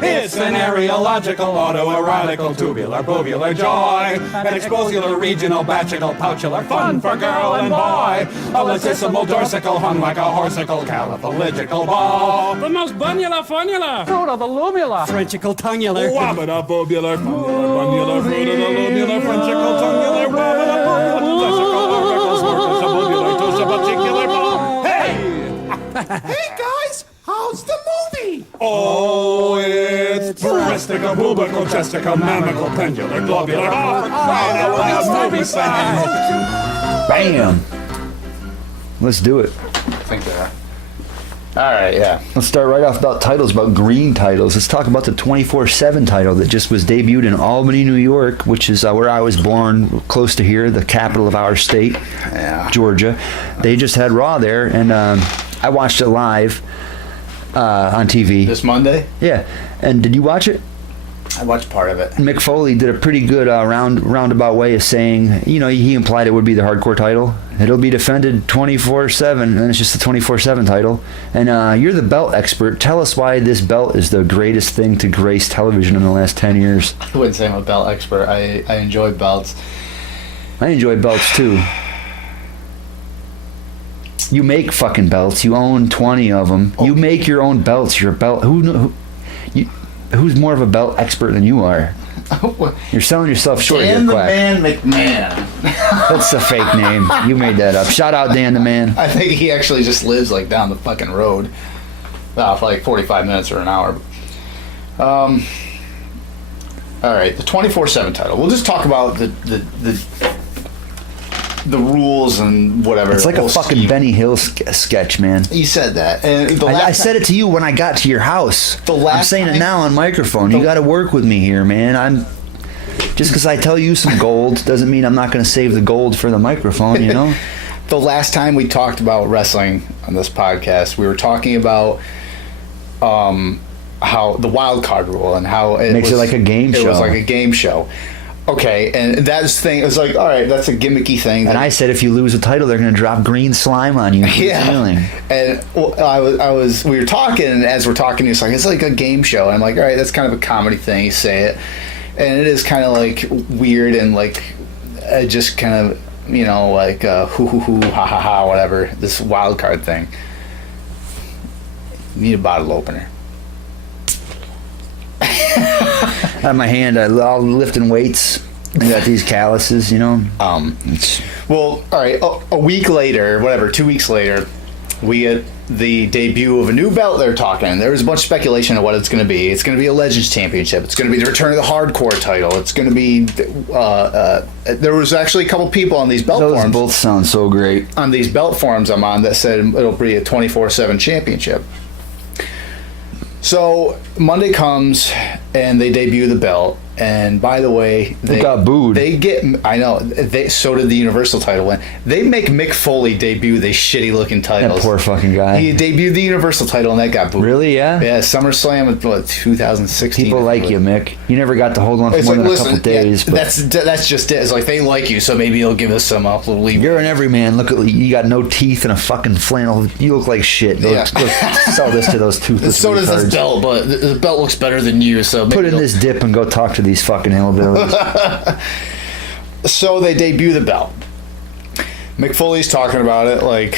It's an areological, autoerotical, tubular, bovular joy. An exposular, regional, bachical, pouchular, fun for girl and boy. A latissimal, dorsical, hung like a horsical, caliphalygical ball. The most bunular, funula. Fruit of the lumula. Frenchical, tongular. Wabada, bobular, fungular, bunular, fruit of the lubular, frenchical, tongular, wabada, bobular, lessical, orbical, scorpus, bobular, tosa, particular ball. Hey! Hey guys, how's the movie? Oh, it's breastical, bubical, chestical, mammical, pendular, globular. Oh, for crying out loud, movie signs. Bam! Let's do it. I think they are. All right, yeah. Let's start right off about titles, about green titles. Let's talk about the 24/7 title that just was debuted in Albany, New York, which is where I was born, close to here, the capital of our state, Georgia. They just had Raw there, and I watched it live on TV. This Monday? Yeah. And did you watch it? I watched part of it. Mick Foley did a pretty good roundabout way of saying, you know, he implied it would be the hardcore title. It'll be defended 24/7, and it's just the 24/7 title. And you're the belt expert. Tell us why this belt is the greatest thing to grace television in the last 10 years. I wouldn't say I'm a belt expert. I enjoy belts. I enjoy belts, too. You make fucking belts. You own 20 of them. You make your own belts. You're a belt. Who's more of a belt expert than you are? You're selling yourself short here, Dan the Quack. Man McMahon. That's a fake name. You made that up. Shout out Dan the Man. I think he actually just lives like down the fucking road. For like 45 minutes or an hour. All right, the 24/7 title. We'll just talk about the rules and whatever. It's like a fucking scheme. Benny Hill sketch, man. You said that. And I said it to you when I got to your house. I'm saying it now on microphone. You got to work with me here, man. Just because I tell you some gold doesn't mean I'm not going to save the gold for the microphone, you know? The last time we talked about wrestling on this podcast, we were talking about how the wild card rule and how it makes it like a game show. It was like a game show. Okay, and that's the thing. It was like, all right, that's a gimmicky thing. And I said, if you lose a title, they're going to drop green slime on you. Yeah. And we were talking, and as we're talking, it's like a game show. And I'm like, all right, that's kind of a comedy thing. You say it, and it is kind of like weird and like just kind of, you know, like hoo hoo hoo ha ha ha whatever. This wild card thing. You need a bottle opener. Out of my hand, I'm lifting weights. I got these calluses, you know. Well, all right. A week later, whatever, 2 weeks later, we get the debut of a new belt. They're talking. There was a bunch of speculation of what it's going to be. It's going to be a Legends Championship. It's going to be the return of the Hardcore title. It's going to be. There was actually a couple people on these belt forums. Those both sound so great. On these belt forums I'm on that said it'll be a 24/7 championship. So Monday comes and they debut the belt, and by the way, they got booed. I know. So did the Universal title win. They make Mick Foley debut the shitty looking titles. That poor fucking guy. He debuted the Universal title and that got booed. Really? Yeah. Yeah. SummerSlam in 2016. People like you, Mick. You never got to hold on for more than a couple days. Yeah, that's just it. It's like they like you, so maybe you'll give us some little leave. You're an everyman. Look at you. Got no teeth and a fucking flannel. You look like shit. Look, sell this to those toothless. So does this belt, but the belt looks better than you. So put in this dip and go talk to these fucking hillbillies. So they debut the belt. Mick Foley's talking about it, like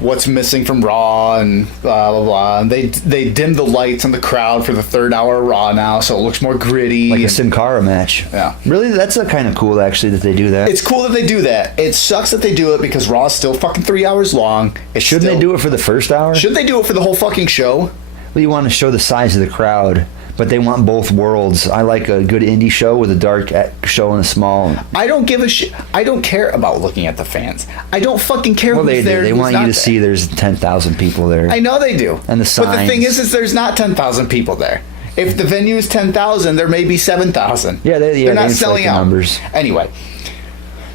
what's missing from Raw and blah blah blah. And they dim the lights on the crowd for the third hour of Raw now, so it looks more gritty, like a Sin Cara match. Yeah, really, that's kind of cool actually that they do that. It's cool that they do that. It sucks that they do it because Raw's still fucking 3 hours long. Shouldn't they do it for the first hour? Should they do it for the whole fucking show? Well, you want to show the size of the crowd, but they want both worlds. I like a good indie show with a dark show and a small. I don't give a shit. I don't care about looking at the fans. I don't fucking care who's there. They want you to see there's 10,000 people there. I know they do. And the signs. But the thing is there's not 10,000 people there. If the venue is 10,000, there may be 7,000. Yeah, they're not selling out. Numbers. Anyway,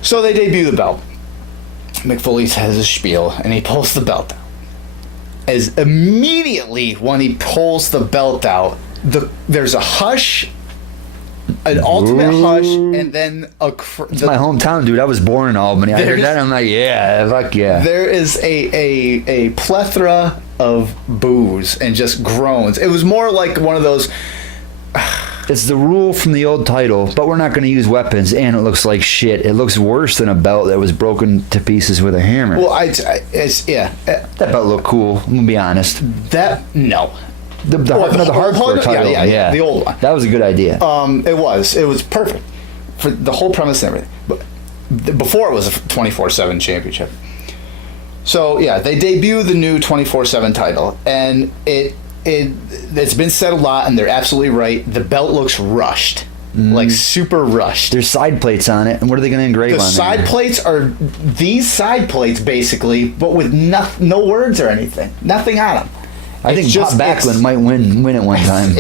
so they debut the belt. Mick Foley has his spiel, and he pulls the belt out. As immediately when he pulls the belt out, there's a hush, an ultimate hush, and then it's my hometown, dude. I was born in Albany. I heard that, I'm like, yeah, fuck yeah. There is a plethora of boos and just groans. It was more like one of those it's the rule from the old title, but we're not going to use weapons, and it looks like shit. It looks worse than a belt that was broken to pieces with a hammer. Well, that belt looked cool. I'm gonna be honest. No. The hardcore title, yeah, the old one. That was a good idea. It was perfect for the whole premise and everything. But before it was a 24/7 championship. So yeah, they debut the new 24/7 title, and it's been said a lot, and they're absolutely right. The belt looks rushed, like super rushed. There's side plates on it, and what are they going to engrave on The side plates are these side plates basically, but with no words or anything, nothing on them. I think Bob Backlund might win it one time.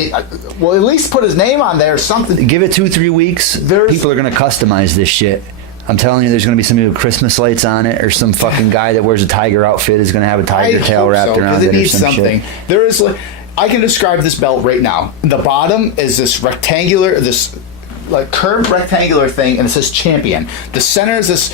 Well, at least put his name on there or something. Give it 2-3 weeks. People are going to customize this shit. I'm telling you, there's going to be some new Christmas lights on it, or some fucking guy that wears a tiger outfit is going to have a tiger tail wrapped around it, or some shit. There is, I can describe this belt right now. The bottom is this rectangular, curved rectangular thing, and it says champion. The center is this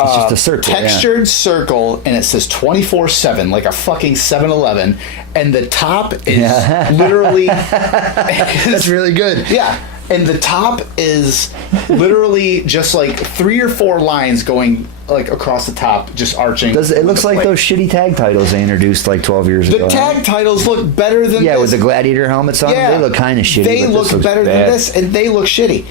it's just a circle, textured circle, and it says 24/7, like a fucking 7-Eleven. And the top is literally. That's really good. Yeah. And the top is literally just like 3 or 4 lines going like across the top, just arching. It looks like those shitty tag titles they introduced like 12 years ago. The tag titles look better than this. With the gladiator helmets on them. They look kind of shitty. They look better than this, and they look shitty.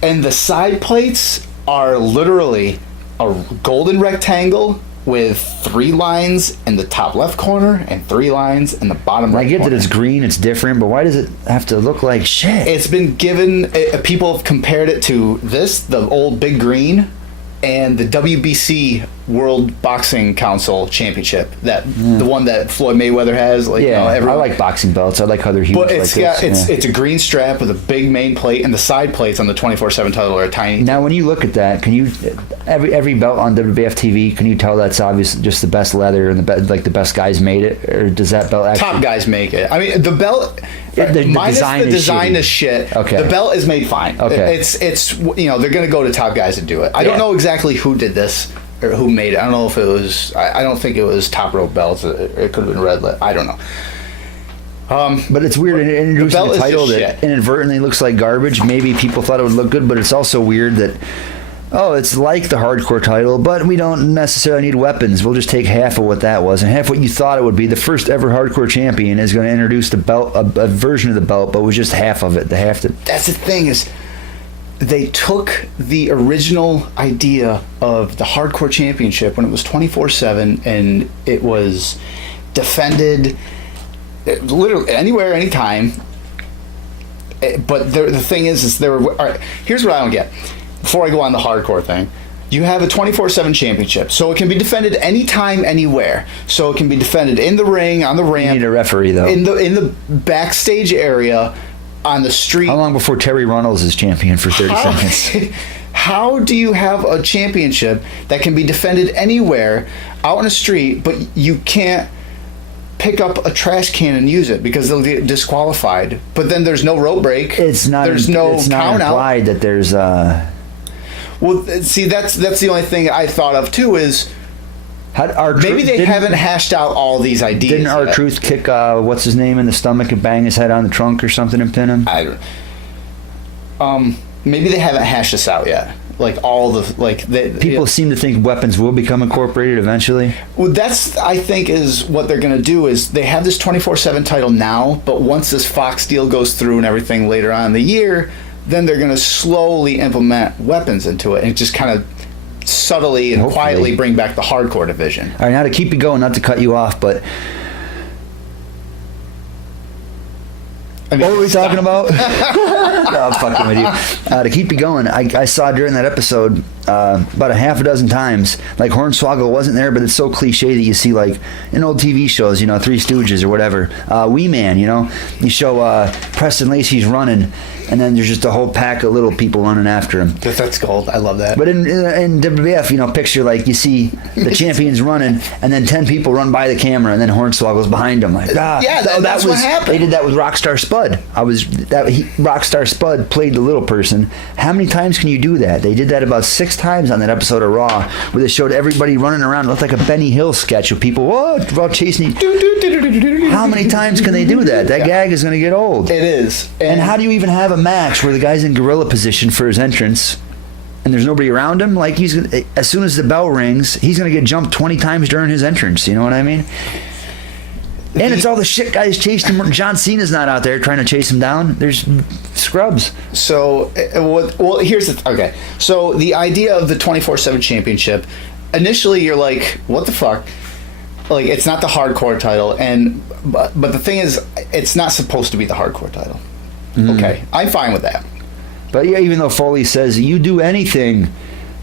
And the side plates are literally a golden rectangle with 3 lines in the top left corner and 3 lines in the bottom right corner. I get that it's green, it's different, but why does it have to look like shit? It's been given, people have compared it to the old Big Green, and the WBC World Boxing Council Championship, the one that Floyd Mayweather has. I like boxing belts. I like how they're huge. But it's a green strap with a big main plate, and the side plates on the 24/7 title are tiny. Now, when you look at that, can you every belt on WBF TV? Can you tell that's obviously just the best leather and the best guys made it, or does that belt actually? Top guys make it. I mean, the belt. Minus the design is shit. Okay. The belt is made fine. Okay. It's they're gonna go to top guys to do it. I don't know exactly who did this or who made it. I don't know if it was. I don't think it was Top Rope Belts. It could have been Red. I don't know. But it's weird. It introducing a title that inadvertently looks like garbage. Maybe people thought it would look good, but it's also weird that. Oh, it's like the hardcore title, but we don't necessarily need weapons. We'll just take half of what that was and half what you thought it would be. The first ever hardcore champion is going to introduce the belt, a version of the belt, but with just half of it. That's the thing is, they took the original idea of the hardcore championship when it was 24/7, and it was defended literally anywhere, anytime. But the thing is there were. All right, here's what I don't get. Before I go on the hardcore thing, you have a 24/7 championship, so it can be defended anytime, anywhere. So it can be defended in the ring, on the ramp. You need a referee though. In the backstage area, on the street. How long before Terry Runnels is champion for 30 seconds? How do you have a championship that can be defended anywhere out on the street, but you can't pick up a trash can and use it because they'll get disqualified? But then there's no rope break. It's not. There's no it's count not implied out. That there's. Well, see, that's the only thing I thought of too is maybe they haven't hashed out all these ideas. Didn't R-Truth kick what's his name in the stomach and bang his head on the trunk or something and pin him? Maybe they haven't hashed this out yet. Like all the people seem to think weapons will become incorporated eventually. Well, that's I think is what they're going to do is they have this 24/7 title now, but once this Fox deal goes through and everything later on in the year, then they're going to slowly implement weapons into it and just kind of subtly and quietly bring back the hardcore division. All right, now to keep you going, not to cut you off, but what were we talking about? No, I'm fucking with you. To keep you going, I saw during that episode about a half a dozen times, like Hornswoggle wasn't there, but it's so cliche that you see like in old TV shows, Three Stooges or whatever. Wee Man, you show Preston Lacey's running, and then there's just a whole pack of little people running after him. That's cool. I love that. But in WWF, picture like you see the champions running, and then 10 people run by the camera, and then Hornswoggle's behind them. Like, that's what happened. They did that with Rockstar Spud. Rockstar Spud played the little person. How many times can you do that? They did that about 6 6 times on that episode of Raw where they showed everybody running around. It looked like a Benny Hill sketch of people, chasing you. How many times can they do that? That gag is going to get old. It is. And how do you even have a match where the guy's in gorilla position for his entrance and there's nobody around him? Like, as soon as the bell rings, he's going to get jumped 20 times during his entrance. You know what I mean? And it's all the shit guys chasing him. John Cena's not out there trying to chase him down. There's scrubs. So, here's the... Okay. So, the idea of the 24/7 championship, initially you're like, what the fuck? Like, it's not the hardcore title. But the thing is, it's not supposed to be the hardcore title. Okay. I'm fine with that. But yeah, even though Foley says you do anything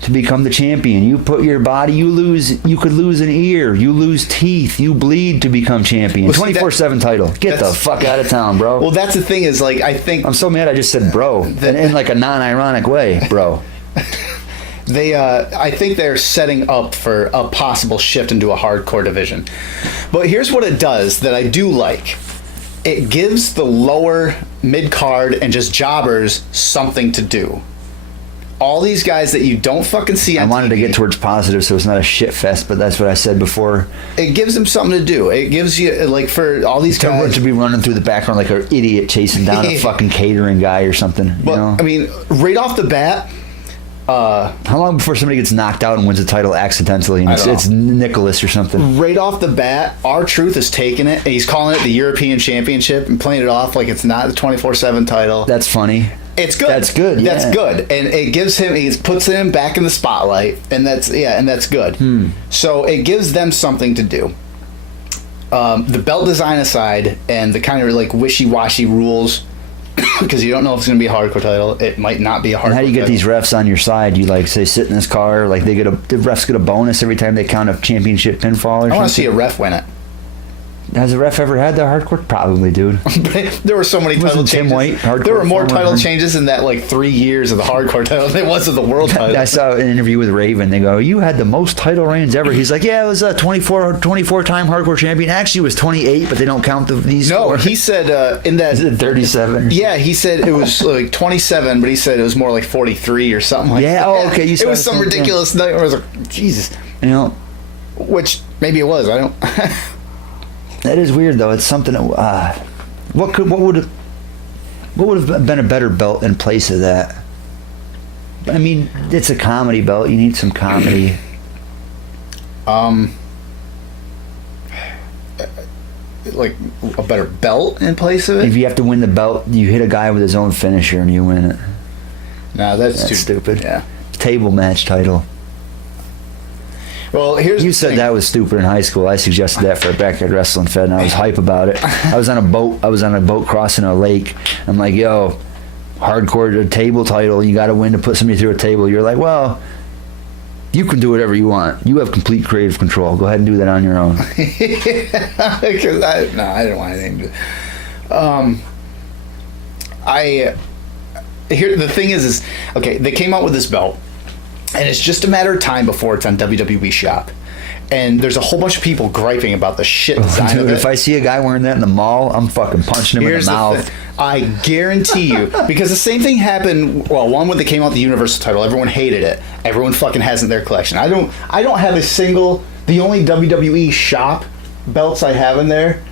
to become the champion, you put your body, you could lose an ear, you lose teeth, you bleed to become champion. Well, 24/7 title. Get the fuck out of town, bro. Well, that's the thing is, like, I think... I'm so mad I just said bro, in like a non-ironic way, bro. I think they're setting up for a possible shift into a hardcore division. But here's what it does that I do like. It gives the lower mid-card and just jobbers something to do. All these guys that you don't fucking see on I wanted TV, to get towards positive so it's not a shit fest, but that's what I said before. It gives them something to do. It gives you, like, for all these guys... to be running through the background like an idiot chasing down a fucking catering guy or something. But, you know? I mean, right off the bat... how long before somebody gets knocked out and wins the title accidentally and it's Nicholas or something? Right off the bat, R-Truth is taking it, and he's calling it the European Championship and playing it off like it's not the 24/7 title. That's funny. It's good. That's good. Yeah. That's good, and it gives him. He puts him back in the spotlight, and that's good. So it gives them something to do. The belt design aside, and the kind of like wishy-washy rules, because you don't know if it's going to be a hardcore title. It might not be a hardcore. And how do you get title. these refs on your side? You like say sit in this car, like the refs get a bonus every time they count a championship pinfall or something? I want to see a ref win it. Has a ref ever had the hardcore? Probably, dude. There were so many title changes. Tim White, there were more hardcore title former? changes in that like 3 years of the hardcore title than it was of the world title. I saw an interview with Raven. They go, "You had the most title reigns ever." He's like, "Yeah, it was a 24-time hardcore champion. Actually, it was 28, but they don't count these." No, four." he said in that... Is it 37? Yeah, he said it was like 27, but he said it was more like 43 or something like that. Yeah, oh, okay. You It saw was the some same ridiculous night where I was like, Jesus. You know, Which, maybe it was, I don't... that is weird though. It's something. What would have been a better belt in place of that? I mean, it's a comedy belt. You need some comedy. Like a better belt in place of it? If you have to win the belt, you hit a guy with his own finisher and you win it. No, that's too stupid. Yeah. Table match title. Well, here's You the said thing. that was stupid in high school. I suggested that for a Backyard Wrestling Fed, and I was hype about it. I was on a boat crossing a lake. I'm like, yo, hardcore table title. You got to win to put somebody through a table. You're like, well, you can do whatever you want. You have complete creative control. Go ahead and do that on your own. Because I didn't want anything to do. The thing is okay, they came out with this belt, and it's just a matter of time before it's on WWE Shop. And there's a whole bunch of people griping about the shit design Dude, of it. if I see a guy wearing that in the mall, I'm fucking punching him Here's in the mouth. thing. I guarantee you, because the same thing happened. Well, one when they came out the Universal title, everyone hated it. Everyone fucking has it in their collection. I don't have a single. The only WWE Shop belts I have in there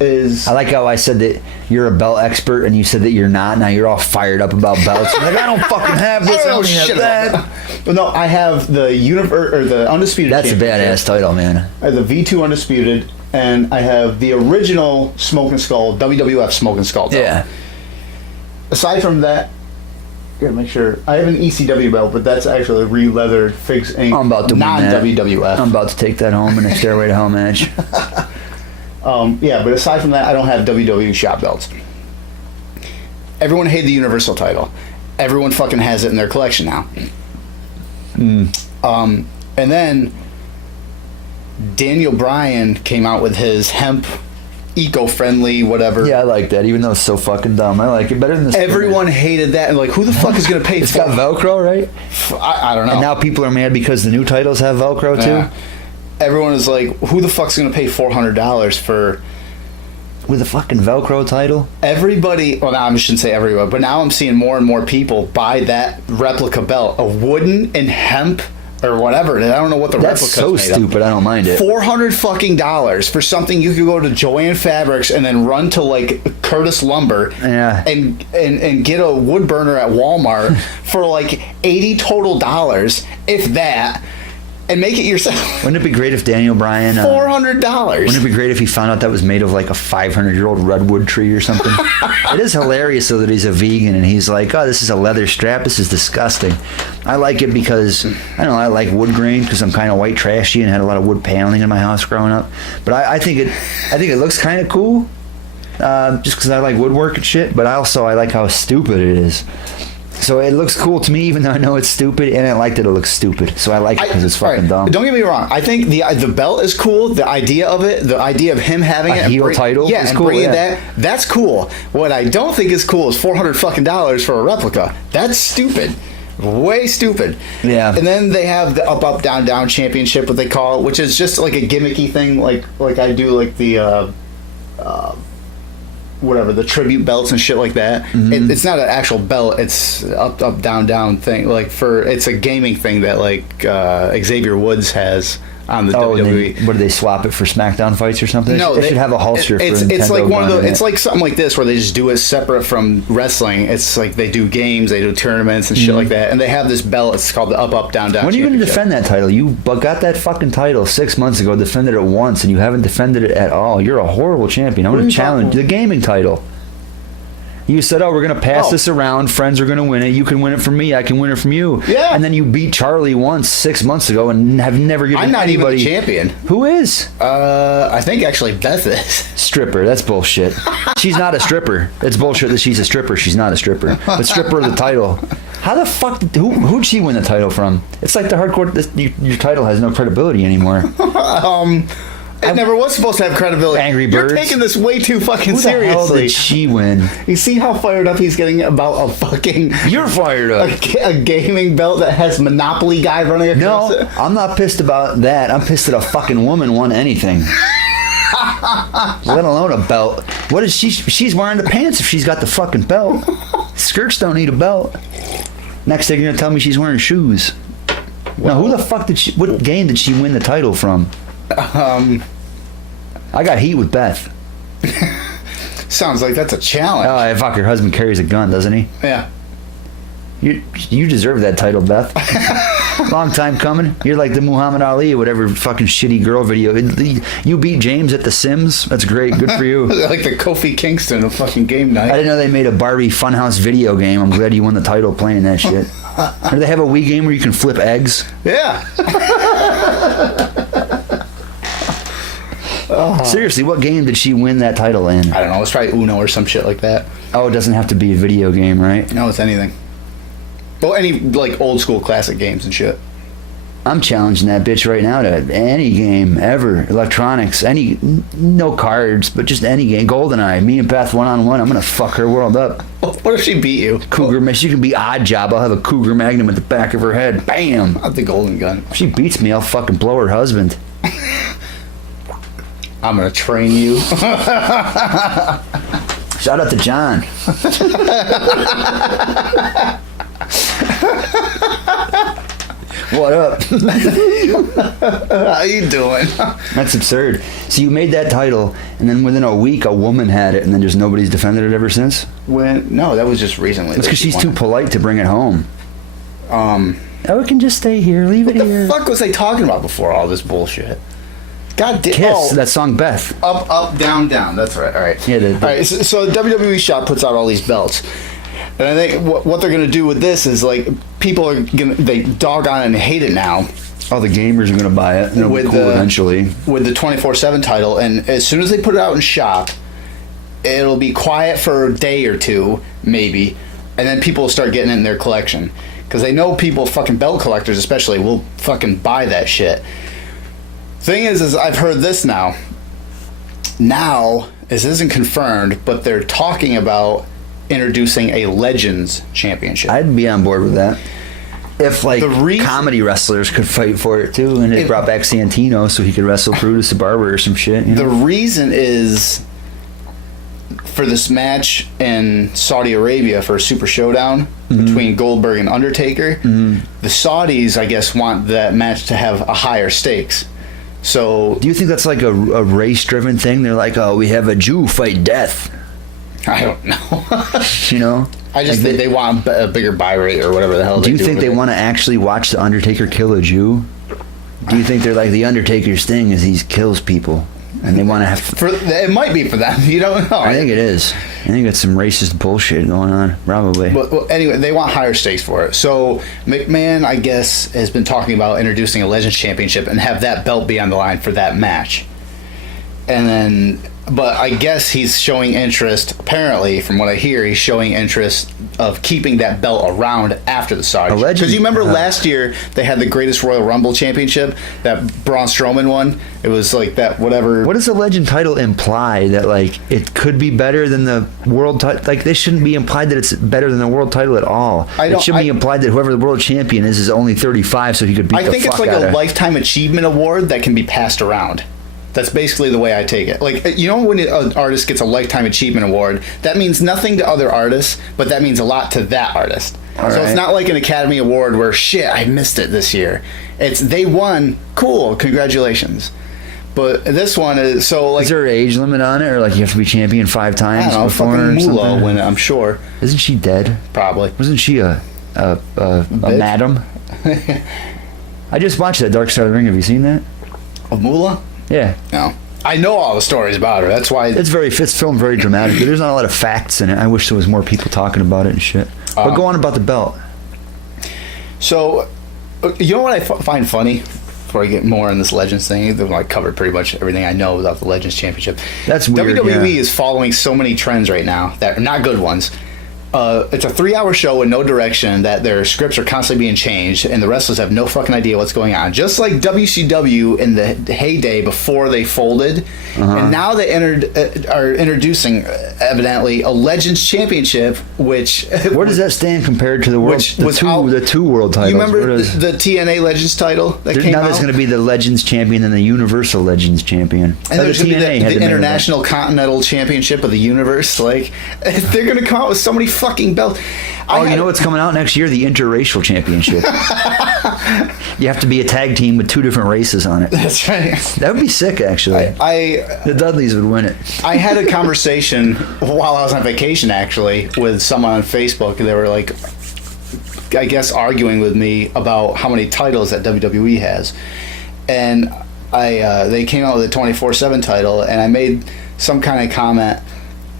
is. I like how I said that you're a belt expert, and you said that you're not. Now you're all fired up about belts. You're like, I don't fucking have this. I don't have that. But no, I have the the Undisputed. That's a Championship. badass title, man. I have the V2 Undisputed, and I have the original Smoke and Skull, WWF Smoke and Skull belt. Yeah. Aside from that, gotta make sure. I have an ECW belt, but that's actually a re-leathered Figs Inc. I'm about to win that. non-WWF. I'm about to take that home in a Stairway to Hell match. Yeah, but aside from that, I don't have WWE Shop belts. Everyone hated the Universal title. Everyone fucking has it in their collection now. And then Daniel Bryan came out with his hemp, eco-friendly, whatever. Yeah, I like that, even though it's so fucking dumb. I like it better than this. Everyone hated that, and like, who the fuck is gonna pay? It's got Velcro, right? I don't know. And now people are mad because the new titles have Velcro too. Yeah. Everyone is like, who the fuck's gonna pay $400 for with a fucking Velcro title. Everybody, well, now I shouldn't say everyone, but now I'm seeing more and more people buy that replica belt, a wooden and hemp or whatever. I don't know what the That's replica's so made stupid. I don't mind it. $400 for something you could go to Joann Fabrics and then run to like Curtis Lumber and get a wood burner at Walmart for like $80 total, if that. And make it yourself. Wouldn't it be great if Daniel Bryan... $400. Wouldn't it be great if he found out that was made of like a 500-year-old redwood tree or something? It is hilarious though that he's a vegan and he's like, oh, this is a leather strap. This is disgusting. I like it because, I don't know, I like wood grain because I'm kind of white trashy and had a lot of wood paneling in my house growing up. But I think it looks kind of cool just because I like woodwork and shit. But I like how stupid it is. So it looks cool to me, even though I know it's stupid, and I like that it looks stupid. So I like it because it's fucking dumb. Don't get me wrong. I think the belt is cool. The idea of it, the idea of him having a heel title, yeah, is and cool. Bringing that's cool. What I don't think is cool is $400 for a replica. That's stupid. Way stupid. Yeah. And then they have the up, down, down championship, what they call it, which is just like a gimmicky thing, like I do, like the whatever, the tribute belts and shit like that. Mm-hmm. It's not an actual belt. It's up, down, down thing. Like it's a gaming thing that like Xavier Woods has on the WWE. What do they swap it for SmackDown fights or something? No, they should have a holster. It's like one of the. It's like something like this where they just do it separate from wrestling. It's like they do games, they do tournaments and shit like that, and they have this belt. It's called the up, down, down. When are you going to defend that title? You got that fucking title 6 months ago, defended it once, and you haven't defended it at all. You're a horrible champion. I'm going to challenge the gaming title. You said, oh, we're going to pass this around. Friends are going to win it. You can win it from me. I can win it from you. Yeah. And then you beat Charlie once 6 months ago and have never given anybody... I'm not even the champion. Who is? I think actually Beth is. Stripper. That's bullshit. She's not a stripper. It's bullshit that she's a stripper. She's not a stripper. But stripper of the title. How the fuck... Who'd she win the title from? It's like the hardcore... Your title has no credibility anymore. It never was supposed to have credibility. Angry Birds. You're taking this way too fucking seriously. Who the hell did she win? You see how fired up he's getting about a fucking... You're fired up. A gaming belt that has Monopoly guy running across it? No, I'm not pissed about that. I'm pissed that a fucking woman won anything. Let alone a belt. What is she? She's wearing the pants if she's got the fucking belt. Skirts don't need a belt. Next thing you're going to tell me she's wearing shoes. Now, who the fuck what game did she win the title from? I got heat with Beth. Sounds like that's a challenge. Oh, fuck, your husband carries a gun, doesn't he? Yeah. You deserve that title, Beth. Long time coming. You're like the Muhammad Ali or whatever fucking shitty girl video. You beat James at The Sims. That's great. Good for you. Like the Kofi Kingston of fucking game night. I didn't know they made a Barbie Funhouse video game. I'm glad you won the title playing that shit. Do they have a Wii game where you can flip eggs? Yeah. Seriously, what game did she win that title in? I don't know. It's probably Uno or some shit like that. Oh, it doesn't have to be a video game, right? No, it's anything. Well, any like old school classic games and shit. I'm challenging that bitch right now to any game ever, electronics, no cards, but just any game. GoldenEye, me and Beth one-on-one. I'm gonna fuck her world up. What if she beat you? She can be Odd Job. I'll have a Cougar Magnum at the back of her head. Bam! I'll have the golden gun. If she beats me, I'll fucking blow her husband. I'm gonna train you. Shout out to John. What up? How you doing? That's absurd. So you made that title, and then within a week, a woman had it, and then just nobody's defended it ever since? No, that was just recently. It's because she's too polite to bring it home. Oh, it can just stay here. Leave it here. What the fuck was they talking about before all this bullshit? God damn. Kiss, that song Beth. Up, down, down. That's right. All right. Yeah. All right. So the WWE shop puts out all these belts. And I think what they're going to do with this is, like, people are going to, they dog on it and hate it now. Oh, the gamers are going to buy it. It'll be cool eventually. With the 24/7 title. And as soon as they put it out in shop, it'll be quiet for a day or two, maybe. And then people will start getting it in their collection. Because they know people, fucking belt collectors especially, will fucking buy that shit. Thing is I've heard this now. Now, this isn't confirmed, but they're talking about introducing a Legends championship. I'd be on board with that. If like comedy wrestlers could fight for it too, and they brought back Santino so he could wrestle Brutus the Barber or some shit. You know? The reason is for this match in Saudi Arabia for a Super Showdown between Goldberg and Undertaker, the Saudis, I guess, want that match to have a higher stakes. So, do you think that's like a race-driven thing? They're like, oh, we have a Jew fight death. I don't know. You know? I just think they want a bigger buy rate or whatever the hell do they you do. think they want to actually watch the Undertaker kill a Jew? Do you think they're like, the Undertaker's thing is he kills people, and they want to have... It might be for them. You don't know. I think it is. I think it's some racist bullshit going on, probably. Well, anyway, they want higher stakes for it. So McMahon, I guess, has been talking about introducing a Legends Championship and have that belt be on the line for that match. And then... But I guess he's showing interest, apparently, from what I hear, he's showing interest of keeping that belt around after the Saudi. Because you remember last year, they had the Greatest Royal Rumble Championship that Braun Strowman won? It was like that, whatever. What does the Legend title imply? That, like, it could be better than the world title? Like, this shouldn't be implied that it's better than the world title at all. It should be implied that whoever the world champion is only 35, so he could beat the fuck out of... I think it's like a Lifetime Achievement Award that can be passed around. That's basically the way I take it. Like, you know, when an artist gets a Lifetime Achievement Award, that means nothing to other artists, but that means a lot to that artist. It's not like an Academy Award where, shit, I missed it this year. It's, they won, cool, congratulations. But this one is, so like... Is there an age limit on it, or like you have to be champion 5 times? I don't know, before fucking or Moolah something? win it, I'm sure. Isn't she dead? Probably. Wasn't she a madam? I just watched that Dark Side of the Ring. Have you seen that? Of Moolah? Yeah. No. I know all the stories about her. That's why it's filmed very dramatic. There's not a lot of facts in it. I wish there was more people talking about it and shit. But go on about the belt. So, you know what I find funny? Before I get more on this Legends thing, I covered pretty much everything I know about the Legends Championship. That's weird. WWE is following so many trends right now that are not good ones. It's a 3-hour show with no direction, that their scripts are constantly being changed, and the wrestlers have no fucking idea what's going on. Just like WCW in the heyday before they folded, and now they are introducing, evidently, a Legends Championship, which... Where does that stand compared to the world? The two world titles? You remember the TNA Legends title that came out? Now there's going to be the Legends Champion and the Universal Legends Champion. And there's going to be the International Continental Championship of the Universe. Like, they're going to come out with so many fucking belts. You know what's coming out next year? The Interracial Championship. You have to be a tag team with 2 different races on it. That's right. That would be sick, actually. The Dudleys would win it. I had a conversation while I was on vacation, actually, with someone on Facebook. They were like, I guess, arguing with me about how many titles that WWE has. And they came out with a 24/7 title, and I made some kind of comment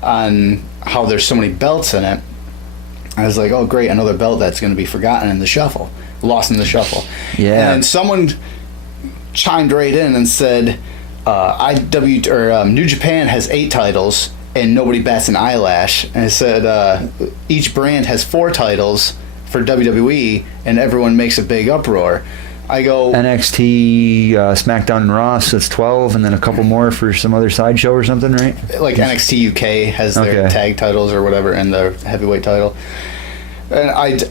on how there's so many belts in it. I was like, oh great, another belt that's going to be forgotten in the shuffle, lost in the shuffle. Yeah. And someone chimed right in and said, New Japan has 8 titles and nobody bats an eyelash. And I said, each brand has 4 titles for WWE and everyone makes a big uproar. I go NXT, SmackDown, and Raw. So it's 12, and then a couple more for some other sideshow or something, right? Like NXT UK has their tag titles or whatever, and the heavyweight title. And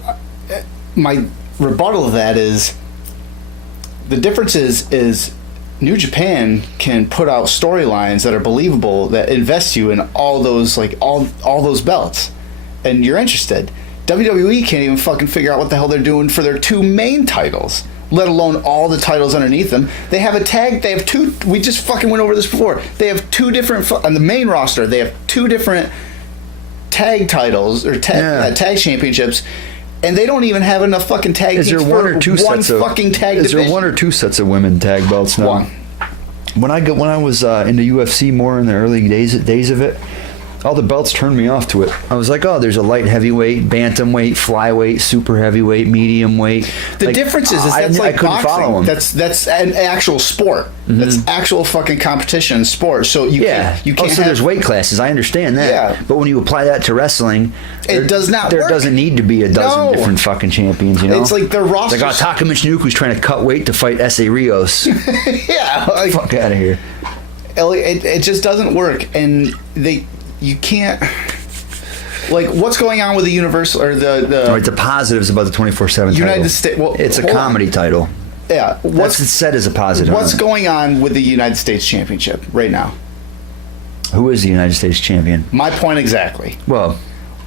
my rebuttal of that is the difference is New Japan can put out storylines that are believable, that invest you in all those all those belts, and you're interested. WWE can't even fucking figure out what the hell they're doing for their 2 main titles, let alone all the titles underneath them. They have a tag, they have 2, we just fucking went over this before. They have 2 different, on the main roster, they have 2 different tag titles, or tag championships, and they don't even have enough fucking tag teams for fucking tag division. Is there 1 or 2 sets of women tag belts now? 1. When I was into UFC more in the early days of it, all the belts turned me off to it. I was like, oh, there's a light heavyweight, bantamweight, flyweight, super heavyweight, medium weight. The difference is that's like boxing. Follow them. That's an actual sport. That's actual fucking competition sport. So you can't. So there's weight classes. I understand that. Yeah. But when you apply that to wrestling, it does not. There doesn't need to be a dozen different fucking champions. You know, it's like their roster. Like Taka Michinoku's trying to cut weight to fight Essa Rios. Yeah. Fuck out of here. It just doesn't work, and you can't, like, what's going on with the Universal or the right, the positives about the 24/7 United States. Well, it's a comedy title. Yeah, what's said as a positive. What's going on with the United States Championship right now? Who is the United States champion? My point exactly. Well,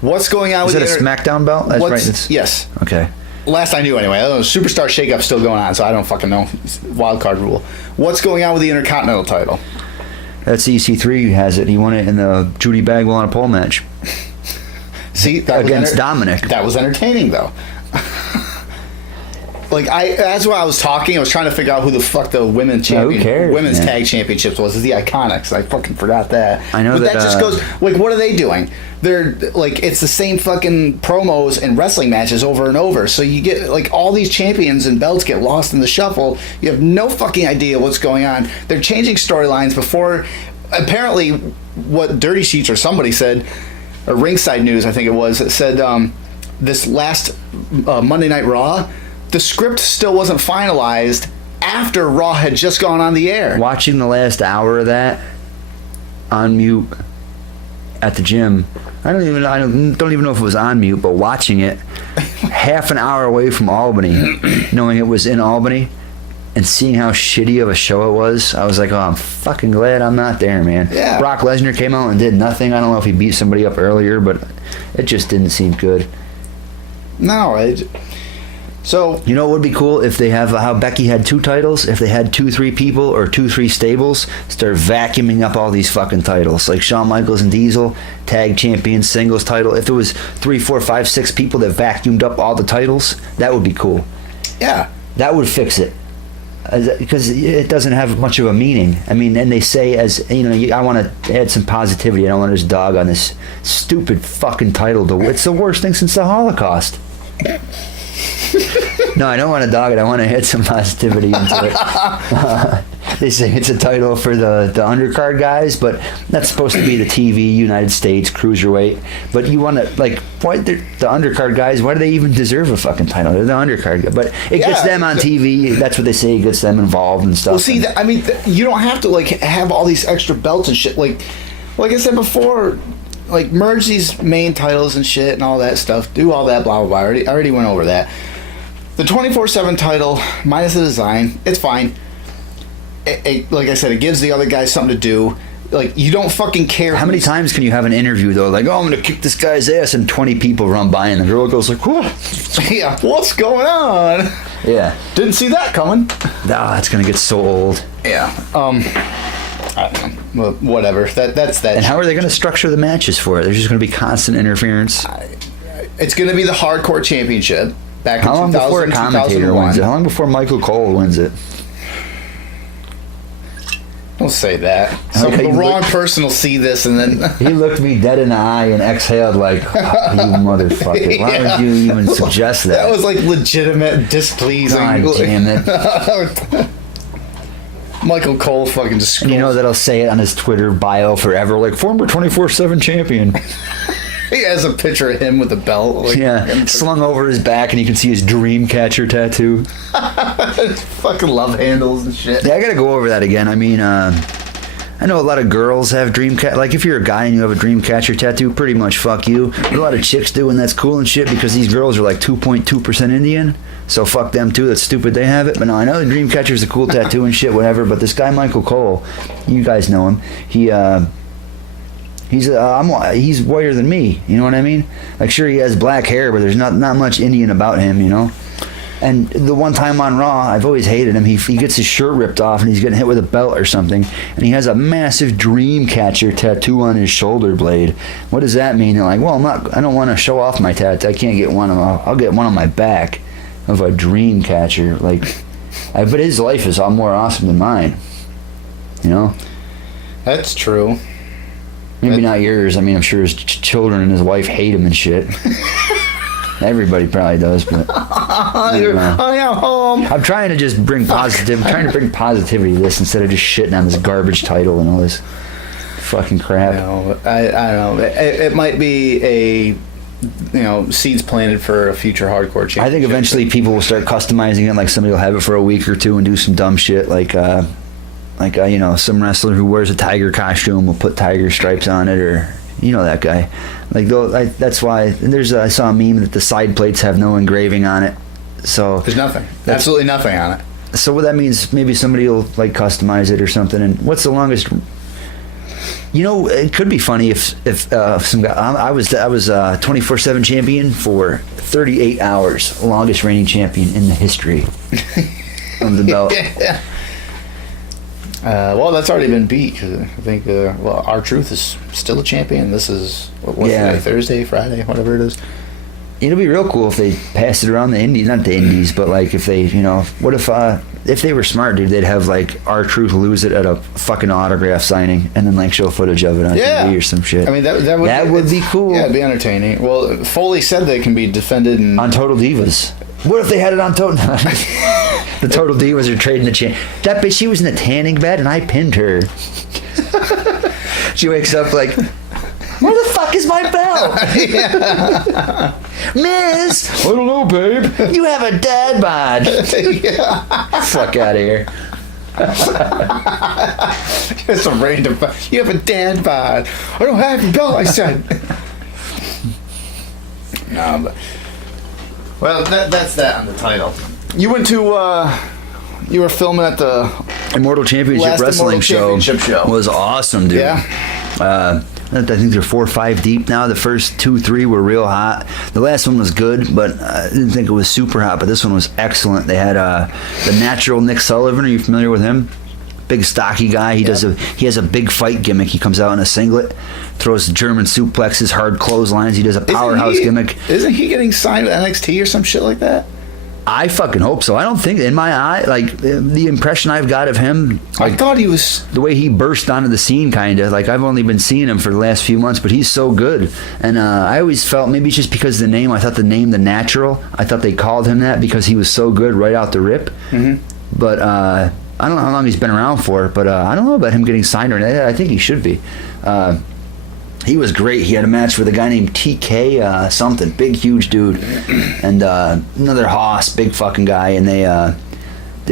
What's going on is with it a SmackDown belt? That's right. Yes. Okay. Last I knew, anyway. I don't know, Superstar Shake-Up's still going on, so I don't fucking know. It's wild card rule. What's going on with the Intercontinental title? That's EC3 who has it. He won it in the Judy Bagwell on a pole match. See, that against was Dominic. That was entertaining, though. Like, as while I was talking, I was trying to figure out who the fuck the women's who cares, women's man? tag championships was. It's the Iconics. I fucking forgot that. I know, but that just goes like, what are they doing? They're like, it's the same fucking promos and wrestling matches over and over. So you get like all these champions and belts get lost in the shuffle. You have no fucking idea what's going on. They're changing storylines before. Apparently, what Dirty Sheets or somebody said, or Ringside News, I think it was, it said this last Monday Night Raw, the script still wasn't finalized after Raw had just gone on the air. Watching the last hour of that on mute at the gym, I don't even know if it was on mute, but watching it half an hour away from Albany, knowing it was in Albany, and seeing how shitty of a show it was, I was like, oh, I'm fucking glad I'm not there, man. Yeah. Brock Lesnar came out and did nothing. I don't know if he beat somebody up earlier, but it just didn't seem good. No, so you know what would be cool if they have how Becky had 2 titles, if they had 2-3 people or 2-3 stables start vacuuming up all these fucking titles, like Shawn Michaels and Diesel, tag champions, singles title. If there was 3, 4, 5, 6 people that vacuumed up all the titles, that would be cool. yeah. That would fix it. Because it doesn't have much of a meaning. I mean, and they say, as you know, I want to add some positivity. I don't want to just dog on this stupid fucking title. It's the worst thing since the Holocaust. No, I don't want to dog it. I want to add some positivity into it. They say it's a title for the undercard guys, but that's supposed to be the TV United States cruiserweight. But you want to, like, why the undercard guys? Why do they even deserve a fucking title? They're the undercard guys, but it gets them on TV. That's what they say. It gets them involved and stuff. Well, see, I mean, you don't have to like have all these extra belts and shit. Like I said before, like merge these main titles and shit and all that stuff. Do all that, blah blah blah. I already went over that. The 24/7 title minus the design, it's fine. Like I said, it gives the other guys something to do. Like, you don't fucking care. How many times can you have an interview though? Like, oh, I'm gonna kick this guy's ass, and 20 people run by, and the girl goes like, "Whoa, yeah, what's going on?" Yeah, didn't see that coming. nah, it's gonna get so old. Yeah. I don't know. Well, whatever. That's that. And how are they gonna structure the matches for it? There's just gonna be constant interference. It's gonna be the Hardcore Championship back in 2000, How long before a commentator 2001. wins it? How long before Michael Cole wins it? Don't say that. Okay, The wrong person will see this and then... He looked me dead in the eye and exhaled like, oh, you motherfucker. Why would you even suggest that? That was like legitimate displeasing. God damn it. Michael Cole fucking just scrolls. You know that'll say it on his Twitter bio forever, like, former 24/7 champion. He has a picture of him with a belt. Like, Yeah, slung over his back, and you can see his dream catcher tattoo. fucking love handles and shit. Yeah, I gotta go over that again. I mean, I know a lot of girls have dream cat. Like, if you're a guy and you have a dream catcher tattoo, pretty much fuck you. But a lot of chicks do, and that's cool and shit because these girls are like 2.2% Indian. So fuck them too. That's stupid. They have it. But no, I know the dream catcher's a cool tattoo and shit, whatever. But this guy Michael Cole, you guys know him. He's whiter than me. You know what I mean? Like, sure, he has black hair, but there's not much Indian about him. You know. And the one time on Raw, I've always hated him. He gets his shirt ripped off and he's getting hit with a belt or something, and he has a massive dream catcher tattoo on his shoulder blade. What does that mean? They're like, well, I don't want to show off my tattoo. I can't get one. I'll get one on my back of a dream catcher. Like, but his life is more awesome than mine. You know. That's true. Maybe not yours. I mean, I'm sure his children and his wife hate him and shit. Everybody probably does, but I am home. I'm trying to just bring positive. I'm trying to bring positivity to this instead of just shitting on this garbage title and all this fucking crap. No, I don't know. It might be seeds planted for a future hardcore championship. I think eventually people will start customizing it. Like, somebody will have it for a week or two and do some dumb shit. Like some wrestler who wears a tiger costume will put tiger stripes on it, or that guy. Like, that's why I saw a meme that the side plates have no engraving on it. So there's nothing, absolutely nothing on it. So what that means, maybe somebody will like customize it or something. And what's the longest? You know, it could be funny if some guy. I was 24/7 champion for 38 hours, longest reigning champion in the history of the belt. Yeah. Well, that's already been beat. 'Cause I think R-Truth is still a champion. This is what's today, Thursday, Friday, whatever it is. It'll be real cool if they pass it around the indies, not the indies, but like if they, what if they were smart, dude, they'd have like R-Truth lose it at a fucking autograph signing and then like show footage of it on TV or some shit. I mean, that would be cool. Yeah, it'd be entertaining. Well, Foley said they can be defended on Total Divas. What if they had it on Total? The Total Divas are trading the chain. That bitch, she was in a tanning bed and I pinned her. She wakes up like, where the fuck is my belt? Miss, I don't know, babe. You have a dad bod. Fuck out of here. It's a random. You have a dad bod. I don't have your belt. I said. No, but well, that's that on the title. You went to. You were filming at the Immortal Championship Wrestling show. Was awesome, dude. Yeah. I think they're 4 or 5 deep now. The first 2, 3 were real hot. The last one was good, but I didn't think it was super hot. But this one was excellent. They had the natural Nick Sullivan. Are you familiar with him? Big stocky guy. He has a big fight gimmick. He comes out in a singlet, throws German suplexes, hard clotheslines. He does a powerhouse gimmick. Isn't he getting signed with NXT or some shit like that? I fucking hope so. I don't think, in my eye, like, the impression I've got of him, like, I thought he was the way he burst onto the scene, kind of like I've only been seeing him for the last few months, but he's so good. And I always felt, maybe it's just because of the name, I thought the name The Natural, I thought they called him that because he was so good right out the rip. But I don't know how long he's been around for, but I don't know about him getting signed or anything. I think he should be. He was great. He had a match with a guy named TK something, big huge dude, and another Hoss, big fucking guy. And they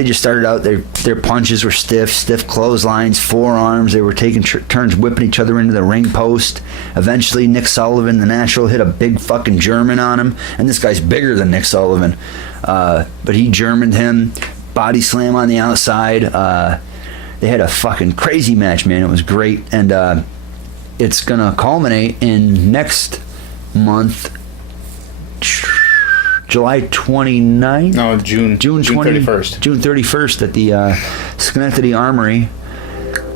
just started out. Their punches were stiff clotheslines, forearms. They were taking turns whipping each other into the ring post. Eventually, Nick Sullivan, the Natural, hit a big fucking German on him, and this guy's bigger than Nick Sullivan, but he Germaned him, body slam on the outside. They had a fucking crazy match, man. It was great, and it's gonna culminate in next month, July 29th? No, June 31st. June 31st at the Schenectady Armory.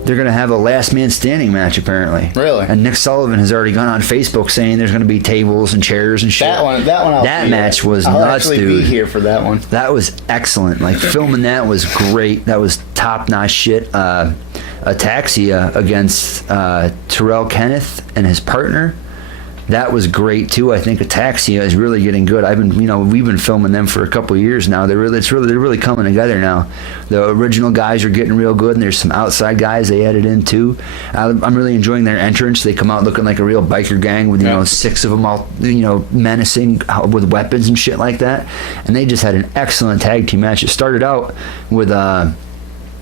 They're gonna have a last man standing match, apparently. Really? And Nick Sullivan has already gone on Facebook saying there's gonna be tables and chairs and shit. That match was nuts, dude. I'll actually be here for that one. That was excellent. Like, filming that was great. That was top-notch shit. Ataxia against Terrell Kenneth and his partner. That was great too. I think Ataxia is really getting good. We've been filming them for a couple of years now. They're really coming together now. The original guys are getting real good, and there's some outside guys they added in too. I'm really enjoying their entrance. They come out looking like a real biker gang with 6 of them all menacing with weapons and shit like that. And they just had an excellent tag team match. It started out with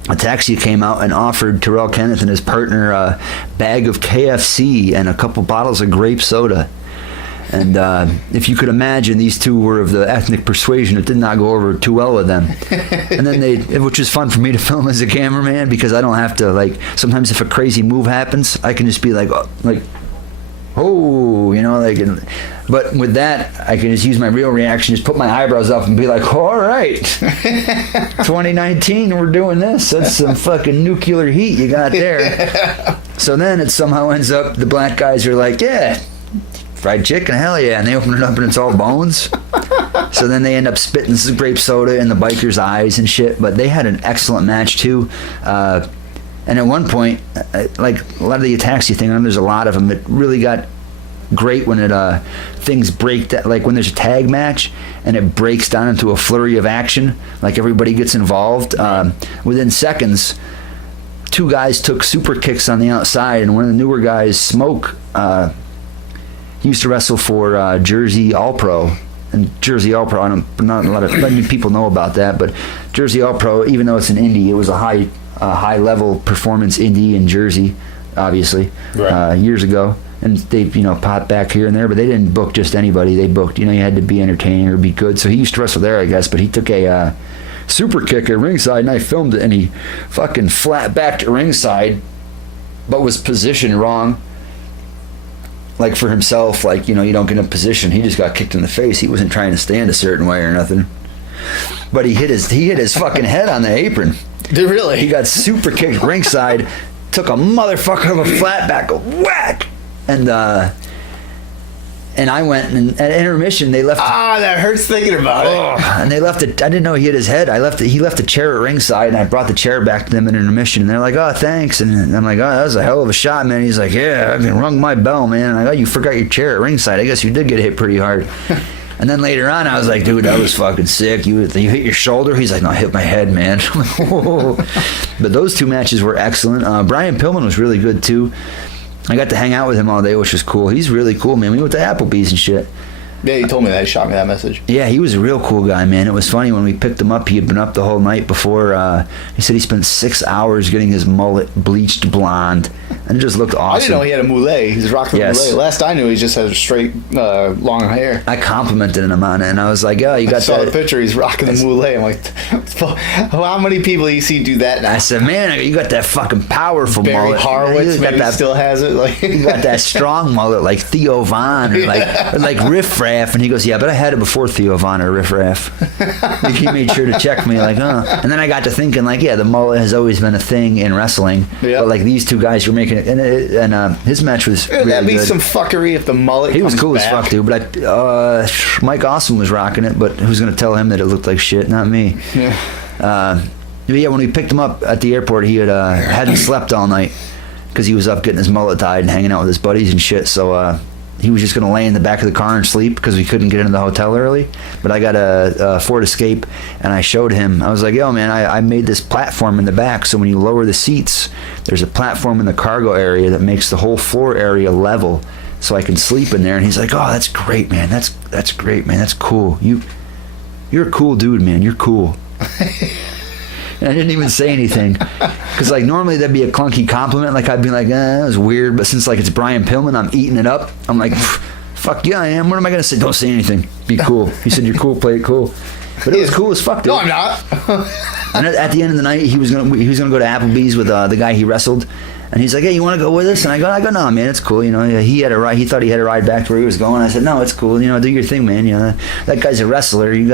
Ataxia came out and offered Terrell Kenneth and his partner a bag of KFC and a couple bottles of grape soda. And if you could imagine, these two were of the ethnic persuasion. It did not go over too well with them. And then which was fun for me to film as a cameraman, because I don't have to, sometimes if a crazy move happens, I can just be but with that, I can just use my real reaction, just put my eyebrows up and be like, all right, 2019, we're doing this. That's some fucking nuclear heat you got there. So then it somehow ends up, the black guys are like, yeah, fried chicken, hell yeah. And they open it up and it's all bones. So then they end up spitting some grape soda in the biker's eyes and shit. But they had an excellent match too. And at one point, like a lot of the Ataxia thing, there's a lot of them. It really got great when things break, like when there's a tag match and it breaks down into a flurry of action, like everybody gets involved. Within seconds, 2 guys took super kicks on the outside, and one of the newer guys, Smoke, he used to wrestle for Jersey All Pro. And Jersey All Pro, not a lot of people know about that, but Jersey All Pro, even though it's an indie, it was a high level performance indie in Jersey, obviously, years ago. And they, popped back here and there, but they didn't book just anybody. They booked, you had to be entertaining or be good. So he used to wrestle there, I guess, but he took a super kick at ringside, and I filmed it, and he fucking flat backed at ringside but was positioned wrong. Like for himself, like, you know, you don't get in a position. He just got kicked in the face. He wasn't trying to stand a certain way or nothing. But he hit his fucking head on the apron. Did really? He got super kicked ringside, took a motherfucker of a flat back, go whack, and I went, and at intermission they left. That hurts thinking about it. And they left it. I didn't know he hit his head. He left the chair at ringside, and I brought the chair back to them at intermission. And they're like, "Oh, thanks." And I'm like, "Oh, that was a hell of a shot, man." He's like, "Yeah, I rung my bell, man." And I go, "Oh, you forgot your chair at ringside. I guess you did get hit pretty hard." And then later on, I was like, "Dude, that was fucking sick. You hit your shoulder?" He's like, "No, I hit my head, man." I'm like, whoa. But those two matches were excellent. Brian Pillman was really good too. I got to hang out with him all day, which was cool. He's really cool, man. We went to Applebee's and shit. Yeah, he told me that. He shot me that message. Yeah, he was a real cool guy, man. It was funny when we picked him up. He had been up the whole night before. He said he spent 6 hours getting his mullet bleached blonde, and it just looked awesome. I didn't know he had a mullet. He's rocking a mullet. Last I knew, he just had straight, long hair. I complimented him on it, and I was like, "Oh, you got that?" I saw the picture. He's rocking the mullet. I'm like, how many people you see do that now? I said, "Man, you got that fucking powerful Barry mullet." Horowitz maybe still has it. Like you got that strong mullet like Theo Von or like Riff Raff, and he goes, "Yeah, but I had it before Theo Von or Riff Raff." He made sure to check me, like, And then I got to thinking, like, yeah, the mullet has always been a thing in wrestling, but like these two guys were making it, and his match was really that'd be good. some fuckery if the mullet. He was cool back. as fuck, dude. But Mike Awesome was rocking it, but who's gonna tell him that it looked like shit? Not me. Yeah. Yeah, when we picked him up at the airport, he hadn't slept all night because he was up getting his mullet tied and hanging out with his buddies and shit. So he was just going to lay in the back of the car and sleep because we couldn't get into the hotel early. But I got a Ford Escape, and I showed him. I was like, "Yo, man, I made this platform in the back, so when you lower the seats, there's a platform in the cargo area that makes the whole floor area level, so I can sleep in there." And he's like, "Oh, that's great, man. That's great, man. That's cool. You're a cool dude, man. You're cool." And I didn't even say anything because like normally that'd be a clunky compliment, like I'd be like, that was weird, but since like it's Brian Pillman, I'm eating it up. I'm like, fuck yeah, I am. What am I gonna say? Don't say anything, be cool. He said, "You're cool, play it cool." But it was cool as fuck, dude. No, I'm not. And at the end of the night, he was gonna go to Applebee's with the guy he wrestled, and he's like, "Hey, you want to go with us?" And I go, "No, man, it's cool. You know, he had a ride. He thought he had a ride back to where he was going." I said, "No, it's cool. You know, do your thing, man. You know, that guy's a wrestler. You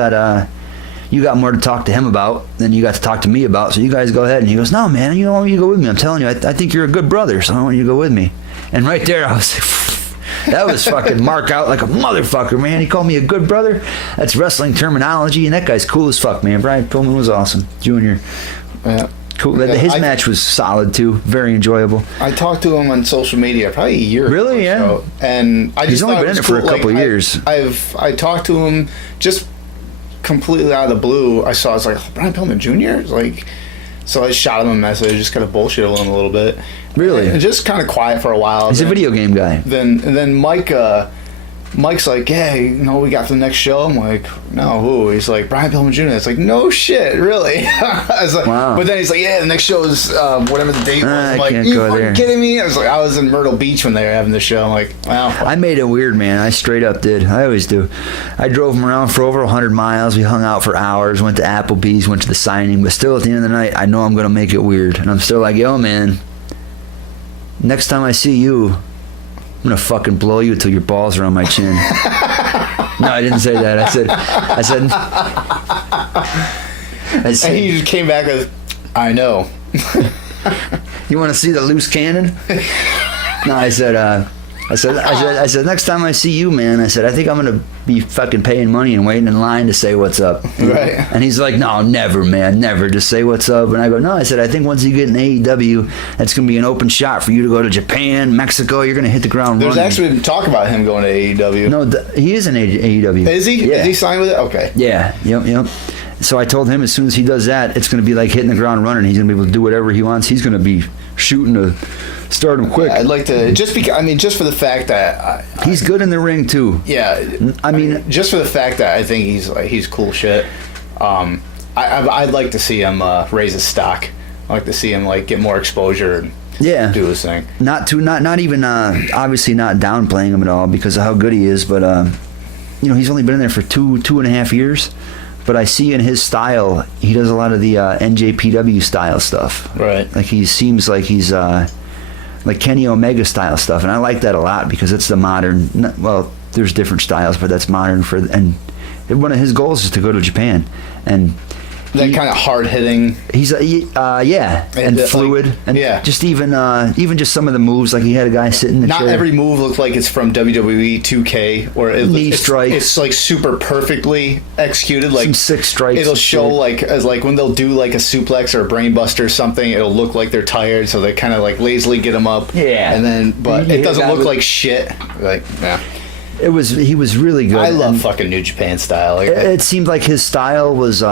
got more to talk to him about than you got to talk to me about, so you guys go ahead." And he goes, "No, man, you don't want me to go with me. I'm telling you, I think you're a good brother, so I want you to go with me." And right there, I was like, that was fucking mark out like a motherfucker, man. He called me a good brother. That's wrestling terminology, and that guy's cool as fuck, man. Brian Pillman was awesome. Junior. Yeah. Cool. His match was solid, too. Very enjoyable. I talked to him on social media probably a year ago. Really? Yeah. So, and I just He's only thought been in it was for a cool. couple of years. I talked to him just completely out of the blue. I saw it's like, Brian Pillman Jr. It's like, so I shot him a message, just kind of bullshit with him a little bit. Really? And just kind of quiet for a while. He's a video game guy. Then Mike's like, "Yeah, you know, we got the next show." I'm like, "No, who?" He's like, "Brian Pillman Jr." It's like, "No shit, really?" I was like, wow. But then he's like, "Yeah, the next show is whatever the date was." I'm like, can't "You go fucking there." kidding me?" I was like, I was in Myrtle Beach when they were having the show. I'm like, wow. I made it weird, man. I straight up did. I always do. I drove him around for over 100 miles. We hung out for hours, went to Applebee's, went to the signing. But still, at the end of the night, I know I'm going to make it weird. And I'm still like, "Yo, man, next time I see you, I'm going to fucking blow you till your balls are on my chin." No, I didn't say that. I said. And he just came back with, "I know." "You want to see the loose cannon?" No, I said, next time I see you, man, I said, I think I'm going to be fucking paying money and waiting in line to say what's up. Right. And he's like, "No, never, man, never. Just say what's up." And I go, "No," I said, "I think once you get in AEW, that's going to be an open shot for you to go to Japan, Mexico. You're going to hit the ground There's running." actually been talk about him going to AEW. No, he is in AEW. Is he? Yeah. Is he signed with it? Okay. Yeah, yep. So I told him as soon as he does that, it's going to be like hitting the ground running. He's going to be able to do whatever he wants. He's going to be shooting to start him quick. Yeah, I'd like to, just for the fact that he's good in the ring too. Yeah, I mean, just for the fact that I think he's cool shit. I'd like to see him raise his stock. I'd like to see him like get more exposure and do his thing. Not even obviously not downplaying him at all because of how good he is, but he's only been in there for two and a half years. But I see in his style, he does a lot of the NJPW style stuff. Right. Like he seems like he's like Kenny Omega style stuff, and I like that a lot because it's the modern. Well, there's different styles, but that's modern and one of his goals is to go to Japan, and that kind of hard hitting. He's and fluid, like, and just even just some of the moves. Like he had a guy sitting in the Not chair. every move looks like it's from WWE 2K, or knee strikes. It's like super perfectly executed. Like some sick strikes. It'll show like as like when they'll do like a suplex or a brainbuster or something. It'll look like they're tired, so they kind of like lazily get them up. Yeah, and then but it doesn't look like shit. Like he was really good. I love fucking New Japan style. Like, it seemed like his style was.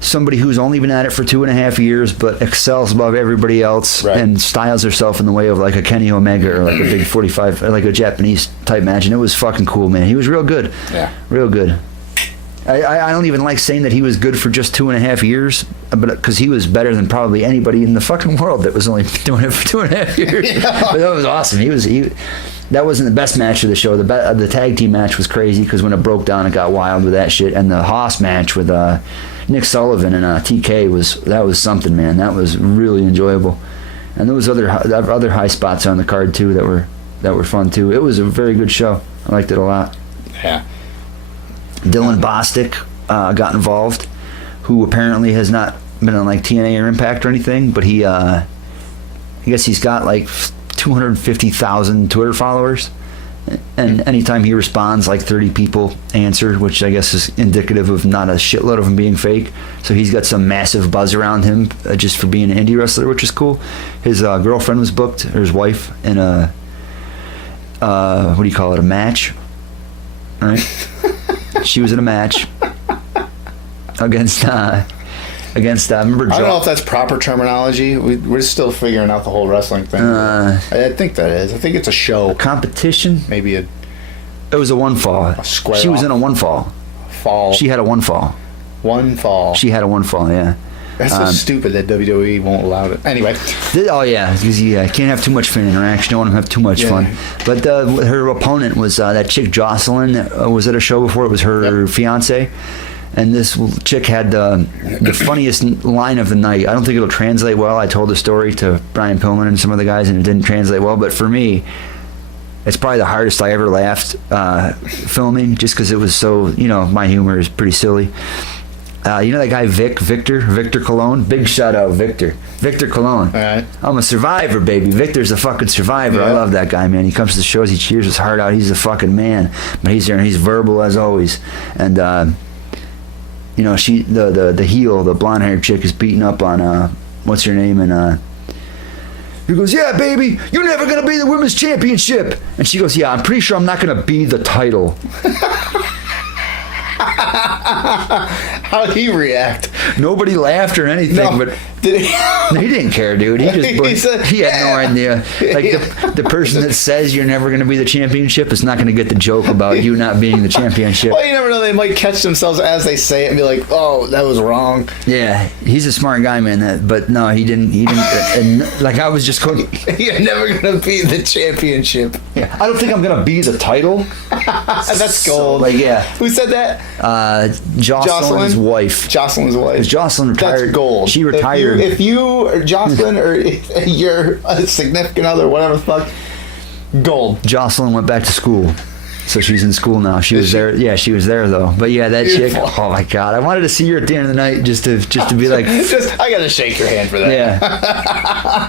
Somebody who's only been at it for 2.5 years, but excels above everybody else, and styles herself in the way of like a Kenny Omega or like a big 45, or like a Japanese type match, and it was fucking cool, man. He was real good, real good. I don't even like saying that he was good for just 2.5 years, but because he was better than probably anybody in the fucking world that was only doing it for 2.5 years. But that was awesome. That wasn't the best match of the show. The tag team match was crazy because when it broke down, it got wild with that shit, and the Haas match with Nick Sullivan and TK was something, man. That was really enjoyable, and there was other high spots on the card too that were fun too. It was a very good show. I liked it a lot. Yeah. Dylan Bostic got involved, who apparently has not been on like TNA or Impact or anything, but I guess he's got like 250,000 Twitter followers. And anytime he responds, like 30 people answer, which I guess is indicative of not a shitload of them being fake. So he's got some massive buzz around him just for being an indie wrestler, which is cool. His girlfriend was booked, or his wife, in a what do you call it? A match, right? She was in a match against remember. I don't know if that's proper terminology. We're still figuring out the whole wrestling thing. I think that is. I think it's a show. A competition? Maybe it was a one fall. A square. She was in a one fall. Fall. She had a one fall. One fall. She had a one fall. Yeah. That's so stupid that WWE won't allow it. Anyway. Oh yeah, because you can't have too much fan interaction. Don't want to have too much fun. But her opponent was that chick Jocelyn. Was at a show before. It was her fiance. And this chick had the funniest line of the night. I don't think it'll translate well. I told the story to Brian Pillman and some of the guys, and it didn't translate well. But for me, it's probably the hardest I ever laughed filming, just because it was so, my humor is pretty silly. You know that guy Victor Colon? Big shout out, Victor Colon. All right. I'm a survivor, baby. Victor's a fucking survivor. I love that guy, man. He comes to the shows, he cheers his heart out. He's a fucking man. But he's there and he's verbal as always. And she the heel, the blonde haired chick, is beating up on what's her name, and he goes, "Yeah, baby, you're never gonna be the women's championship." And she goes, "Yeah, I'm pretty sure I'm not gonna be the title." How'd he react? Nobody laughed or anything, but did he? No, he didn't care, dude. He just he had no idea. Like the person that says you're never going to be the championship is not going to get the joke about you not being the championship. Well, you never know. They might catch themselves as they say it and be like, "Oh, that was wrong." Yeah, he's a smart guy, man. But no, he didn't. Like I was just going. You're never going to be the championship. Yeah, I don't think I'm going to be the title. That's gold. Like yeah, who said that? Jocelyn's wife. Jocelyn's wife. Jocelyn retired. That's gold. She retired. If you or Jocelyn or your significant other, whatever the fuck, gold. Jocelyn went back to school, so she's in school now. She was there. Yeah, she was there though. But yeah, that Beautiful. chick. Oh my god, I wanted to see her at the end of the night just to be like. I gotta shake your hand for that. Yeah.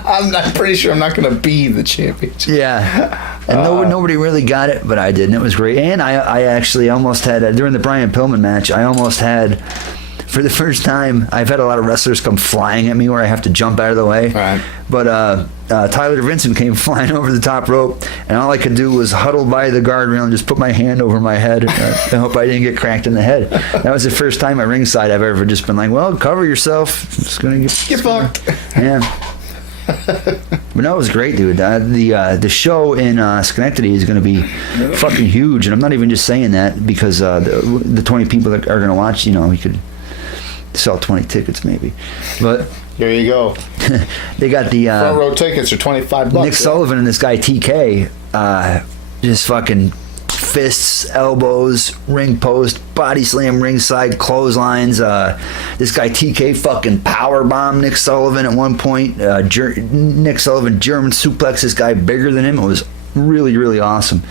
I'm not pretty sure I'm not gonna be the champion. Yeah. And nobody really got it, but I did, and it was great. And I actually almost had during the Brian Pillman match, I almost had. For the first time, I've had a lot of wrestlers come flying at me where I have to jump out of the way. Right. But Tyler Vincent came flying over the top rope, and all I could do was huddle by the guardrail and just put my hand over my head and hope I didn't get cracked in the head. That was the first time at ringside I've ever just been like, well, cover yourself. It's gonna get fucked. Yeah. But no, it was great, dude. The show in Schenectady is going to be fucking huge, and I'm not even just saying that because the 20 people that are going to watch, we could sell 20 tickets maybe, but here you go. They got the front row tickets are $25. Nick Sullivan and this guy TK just fucking fists, elbows, ring post, body slam, ringside, clotheslines. This guy TK fucking powerbombed Nick Sullivan at one point. Nick Sullivan German suplex this guy bigger than him. It was really, really awesome.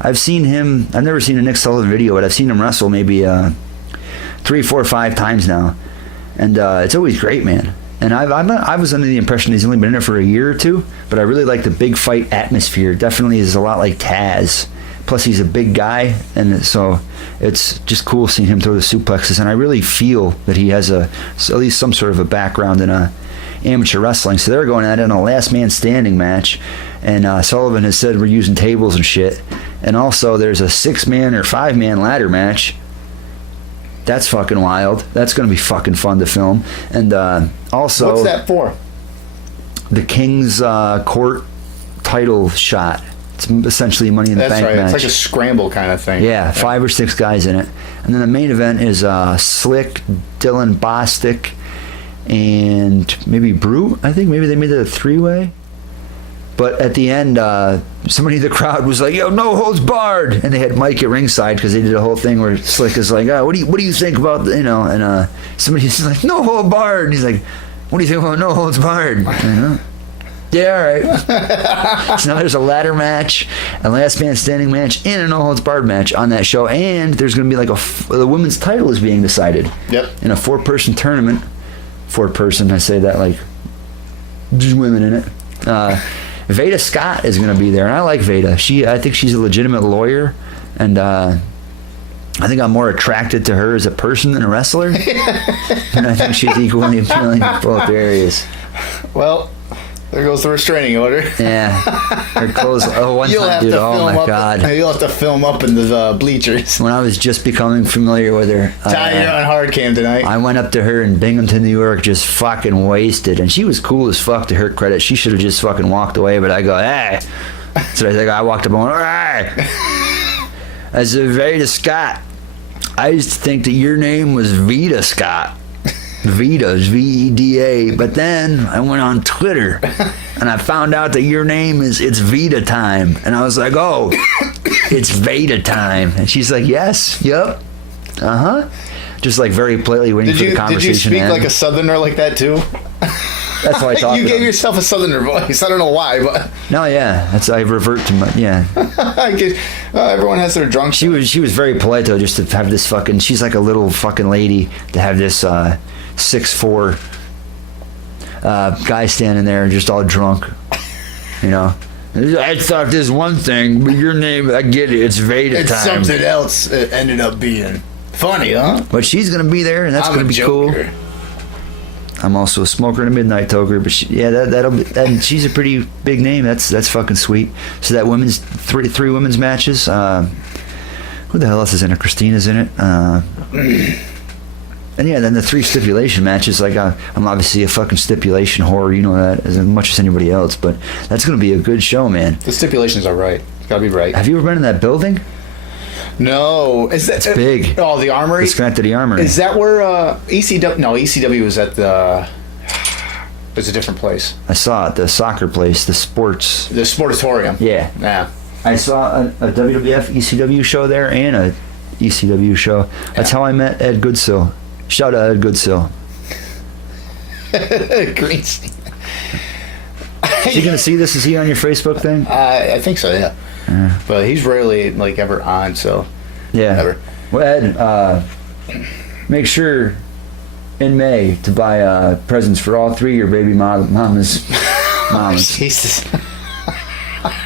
I've never seen a Nick Sullivan video, but I've seen him wrestle maybe 3, 4, 5 times now. And it's always great, man. And I was under the impression he's only been in it for a year or two, but I really like the big fight atmosphere. Definitely is a lot like Taz. Plus, he's a big guy, and so it's just cool seeing him throw the suplexes. And I really feel that he has at least some sort of a background in amateur wrestling. So they're going at it in a last man standing match, and Sullivan has said we're using tables and shit. And also, there's a 6-man or 5-man ladder match. That's fucking wild. That's going to be fucking fun to film. And also... What's that for? The King's Court title shot. It's essentially Money in the Bank match. It's like a scramble kind of thing. Yeah, 5 or 6 guys in it. And then the main event is Slick, Dylan Bostic, and maybe Brute. I think maybe they made it a 3-way. But at the end, somebody in the crowd was like, "Yo, no holds barred," and they had Mike at ringside because they did a whole thing where Slick is like, "Oh, what do you think about And somebody's like, "No hold barred," and he's like, "What do you think about no holds barred?" Yeah, all right. So now there's a ladder match, a last man standing match, and a no holds barred match on that show, and there's going to be like the women's title is being decided. Yep. In a 4-person tournament. 4-person, I say that like just women in it. Veda Scott is going to be there, and I like Veda. I think she's a legitimate lawyer, and I think I'm more attracted to her as a person than a wrestler. And I think she's equally appealing in both areas. Well, there goes the restraining order. Yeah. Her clothes. Oh, one time, dude. Oh my God. You'll have to film up in the bleachers. When I was just becoming familiar with her, You're on hard cam tonight. I went up to her in Binghamton, New York, just fucking wasted, and she was cool as fuck. To her credit, she should have just fucking walked away. But I go, "Hey," so I think I walked up and went, "Hey." I said, "Veda Scott, I used to think that your name was Veda Scott." Vita's VEDA, but then I went on Twitter and I found out that your name it's Vita time, and I was like, "Oh, it's Veda time," and she's like, "Yes, yep, just like very politely waiting for the conversation. Did you speak like a southerner like that too? That's how I talk. You gave yourself a southerner voice. I don't know why, but no, yeah, I revert to my everyone has their drunk. She was very polite though, just to have this fucking. She's like a little fucking lady to have this 6'4" guy standing there just all drunk, I thought this one thing, but your name, I get it, it's Veda time. It's something else. It ended up being funny, huh? But she's gonna be there, and that's gonna be cool. I'm also a smoker and a midnight toker, but that'll be, and she's a pretty big name. That's fucking sweet. So that women's three women's matches. Who the hell else is in it? Christina's in it. And yeah, then the 3 stipulation matches. Like I'm obviously a fucking stipulation whore, you know that as much as anybody else. But that's gonna be a good show, man. The stipulations are right. It's gotta be right. Have you ever been in that building? No, is that it's big? Oh, the Armory. The Schenectady Armory. Is that where ECW? No, ECW was at the. It's a different place. I saw it. The soccer place. The Sportatorium. Yeah. Yeah. I saw a WWF ECW show there and a ECW show. That's how I met Ed Goodsill. Shout out Ed Goodsill. Green. Is he gonna see this? Is he on your Facebook thing? I think so. Yeah. But he's rarely ever on. So. Yeah. Ever. Well, Ed, make sure in May to buy presents for all 3 of your baby mamas. Jesus.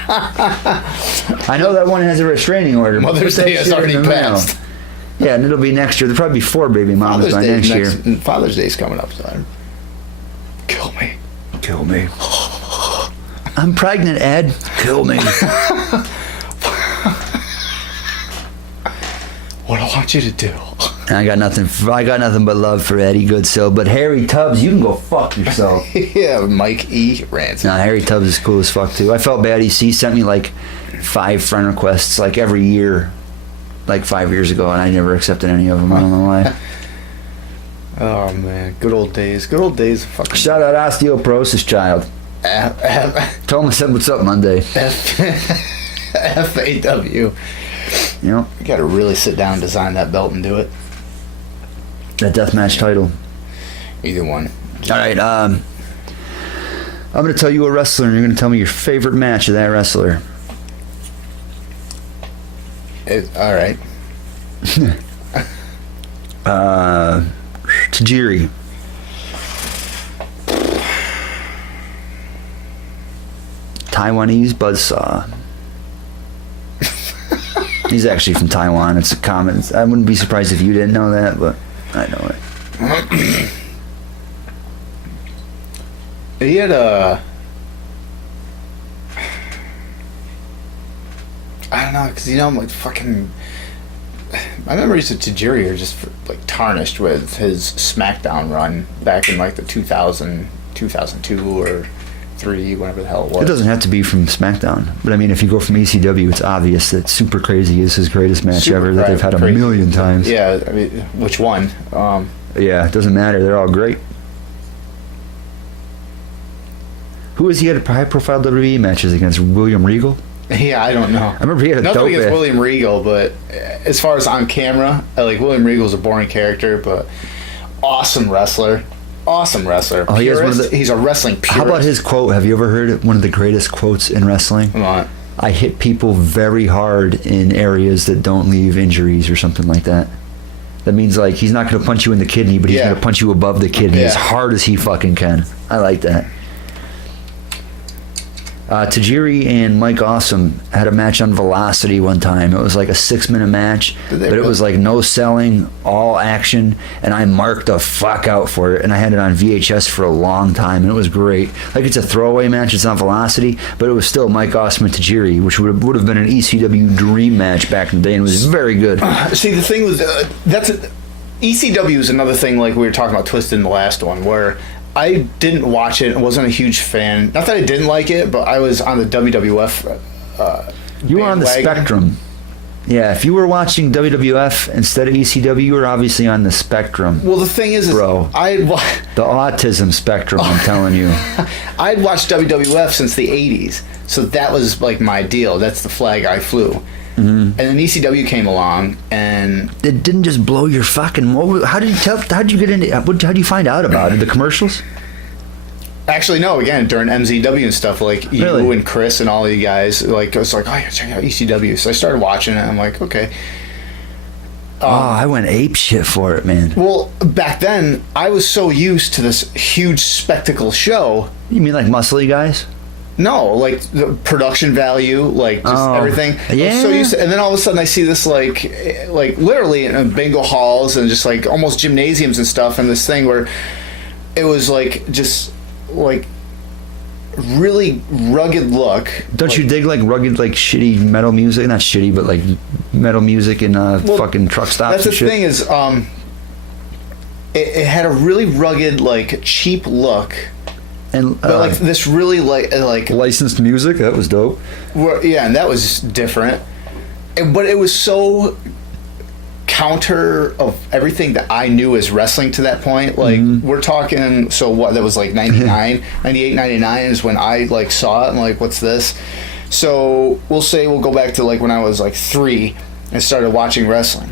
I know that one has a restraining order. Mother's Day has already passed. Yeah, and it'll be next year. There'll probably be 4 baby mamas by next year. Father's Day's coming up, so kill me. Kill me. I'm pregnant, Ed. Kill me. What I want you to do. I got nothing but love for Eddie Goodsill. But Harry Tubbs, you can go fuck yourself. Yeah, Mike E. Ransom. Nah, Harry Tubbs is cool as fuck too. I felt bad. He sent me like 5 friend requests like every year, like 5 years ago, and I never accepted any of them. I don't know why. Oh man, good old days. Good old days. Fucking. Shout out osteoporosis child. Tell him I said what's up Monday. FAW. You know, You got to really sit down, design that belt, and do it. that deathmatch title. Either one. All right, I'm going to tell you a wrestler, and you're going to tell me your favorite match of that wrestler. All right. Tajiri. Taiwanese buzzsaw. He's actually from Taiwan. It's a common. I wouldn't be surprised if you didn't know that, but I know it. He had a... I don't know, because, I'm like fucking... My memories of Tajiri are just like tarnished with his SmackDown run back in like the 2002 or 3, whatever the hell it was. It doesn't have to be from SmackDown, but I mean, if you go from ECW, it's obvious that Super Crazy is his greatest match Super ever that they've had a Crazy. million times. Yeah, I mean, which one? Yeah, it doesn't matter. They're all great. Who was he had high-profile WWE matches against? William Regal? Yeah, I don't know. I remember he had a Nothing dope against ass- William Regal, but as far as on camera, William Regal's a boring character, but awesome wrestler. Awesome wrestler. Oh, he has one of Purist. He's a wrestling purist. How about his quote? Have you ever heard one of the greatest quotes in wrestling? Come on. I hit people very hard in areas that don't leave injuries or something like that. That means like he's not going to punch you in the kidney, but he's Yeah. going to punch you above the kidney Yeah. as hard as he fucking can. I like that. Tajiri and Mike Awesome had a match on Velocity one time. It was like a 6-minute match, Did they but it was really? like no selling, all action, and I marked the fuck out for it, and I had it on VHS for a long time, and it was great. Like, it's a throwaway match, it's on Velocity, but it was still Mike Awesome and Tajiri, which would have been an ECW dream match back in the day, and it was very good. See, the thing was, ECW is another thing, like we were talking about Twisted in the last one, where I didn't watch it and wasn't a huge fan. Not that I didn't like it, but I was on the WWF. You were on the bandwagon. spectrum. Yeah, if you were watching WWF instead of ECW, you were obviously on the spectrum. Well, the thing is Bro. The autism spectrum, I'm telling you. I'd watched WWF since the 80s, so that was like my deal. That's the flag I flew. Mm-hmm. And then ECW came along, and It didn't just blow your fucking... How did you get into... How did you find out about it? The commercials? actually no, again during MZW and stuff, like you Really? and Chris and all you guys, like I was like, oh yeah, check out ECW. So I started watching it. And I'm like, okay. I went ape shit for it, man. Well, back then I was so used to this huge spectacle show. You mean like muscly guys? No, like the production value, like just Oh, everything. yeah. I'm so used to, and then all of a sudden I see this like literally in bingo halls and just like almost gymnasiums and stuff, and this thing where it was like just like really rugged look. Don't you dig like rugged, like shitty metal music? Not shitty, but like metal music and fucking truck stops That's and the shit. thing is, it had a really rugged, like cheap look, And but like this really like licensed music, that was dope. yeah, and that was different. But it was so counter of everything that I knew as wrestling to that point. Like we're talking, so what, that was like 99, 98, 99 is when I like saw it and like, what's this? So we'll go back to like when I was like 3 and started watching wrestling.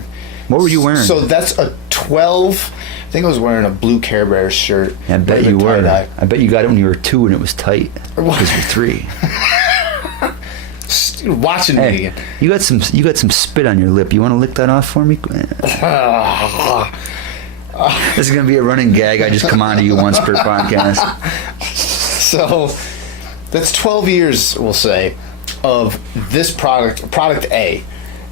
What were you wearing? So that's a 12. I think I was wearing a blue Care Bears shirt. I bet with you a were. tie-dye. I bet you got it when you were 2 and it was tight. Because you're 3. Watching me Hey, again. you got some spit on your lip. You want to lick that off for me? This is gonna be a running gag. I just come on to you once per podcast. So that's 12 years, we'll say, of this product A.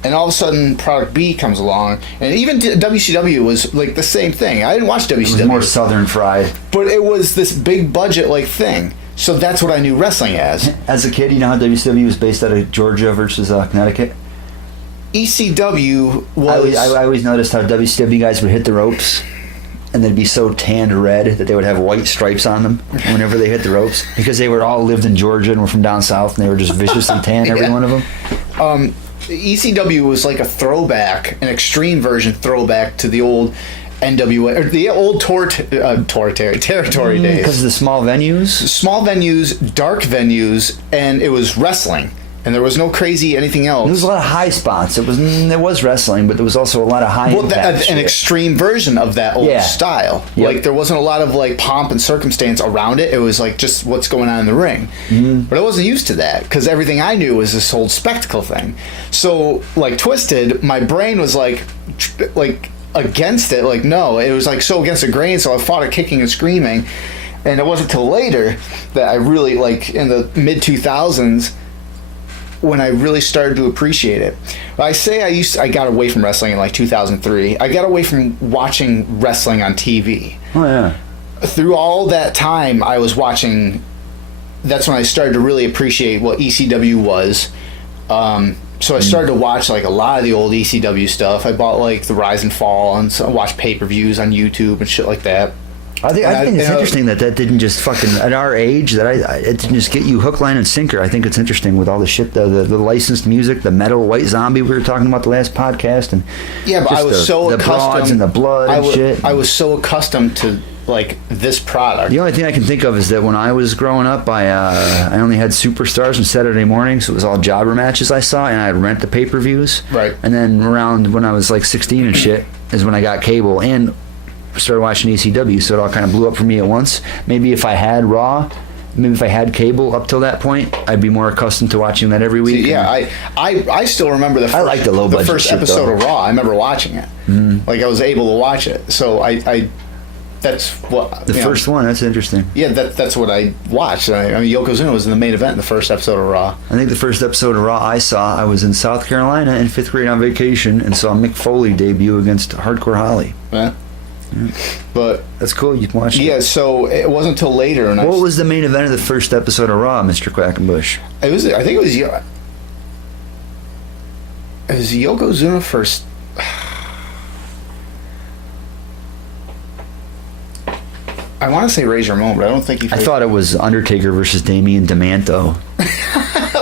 And all of a sudden, product B comes along. And even WCW was like the same thing. I didn't watch It was WCW. more southern fried. But it was this big budget like thing. So that's what I knew wrestling as. As a kid, you know how WCW was based out of Georgia versus Connecticut? ECW was... I always noticed how WCW guys would hit the ropes and they'd be so tanned red that they would have white stripes on them whenever they hit the ropes, because they were all lived in Georgia and were from down south, and they were just viciously tan, every Yeah. one of them. ECW was like a throwback, an extreme version throwback to the old NWA, or the old territory days. Because of the small venues. Small venues, dark venues, and it was wrestling. and there was no crazy anything else. There was a lot of high spots. There was wrestling, but there was also a lot of high impact an extreme version of that old style. Yep. Like there wasn't a lot of like pomp and circumstance around it. It was like just what's going on in the ring. But I wasn't used to that because everything I knew was this whole spectacle thing. So like Twisted, my brain was like against it. Like no, it was like so against the grain. So I fought it kicking and screaming. And it wasn't till later that I really, like, in the mid-2000s, when I really started to appreciate it. I got away from wrestling in, like, 2003. I got away from watching wrestling on TV. Oh, yeah. Through all that time, I was watching... That's when I started to really appreciate what ECW was. So I started to watch, like, a lot of the old ECW stuff. I bought, like, the Rise and Fall, and so I watched pay-per-views on YouTube and shit like that. I think it's interesting that didn't just fucking at our age it didn't just get you hook, line, and sinker. I think it's interesting with all the shit, the licensed music, the metal White Zombie we were talking about the last podcast, and but I was so the accustomed broads and the blood and shit. I was so accustomed to like this product. The only thing I can think of is that when I was growing up, I only had Superstars on Saturday mornings. So it was all jobber matches I saw, and I'd rent the pay-per-views. Right. And then around when I was like 16 and shit is when I got cable and started watching ECW, so it all kind of blew up for me at once. Maybe if I had Raw, maybe if I had cable up till that point, I'd be more accustomed to watching that every week. See, I still remember the first episode of Raw. I remember watching it. Like I was able to watch it. So I that's what the first one. That's interesting. Yeah, that's what I watched. I mean, Yokozuna was in the main event in the first episode of Raw. I think the first episode of Raw I saw, I was in South Carolina in 5th grade on vacation and saw Mick Foley debut against Hardcore Holly. Yeah. But that's cool. You can watch it. Yeah, so it wasn't until later. And what was the main event of the first episode of Raw, Mr. Quackenbush? I think it was Yokozuna first. I want to say Razor Ramon, but I don't think he. I thought it was Undertaker versus Damian DeManto.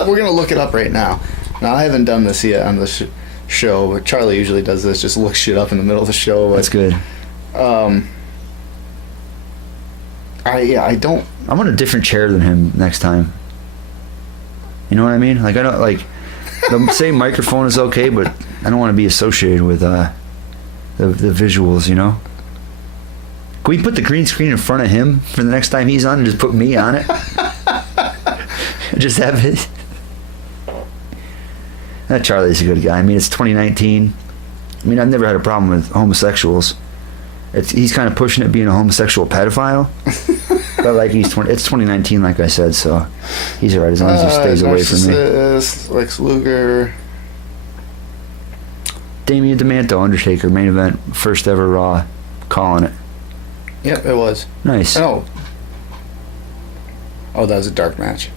We're gonna look it up right now. Now I haven't done this yet on the show, but Charlie usually does this. Just look shit up in the middle of the show. But, that's good. I don't. I want a different chair than him next time. You know what I mean? Like I don't like the same microphone is okay, but I don't want to be associated with the visuals. You know? Can we put the green screen in front of him for the next time he's on and just put me on it? Just have it. That Charlie's a good guy. I mean, it's 2019. I mean, I've never had a problem with homosexuals. He's kind of pushing it being a homosexual pedophile. But like it's 2019, like I said, so he's alright as long as he stays away from me. Lex Luger. Damian DeManto, Undertaker, main event, first ever Raw, calling it. Yep, it was. Nice. Oh, that was a dark match.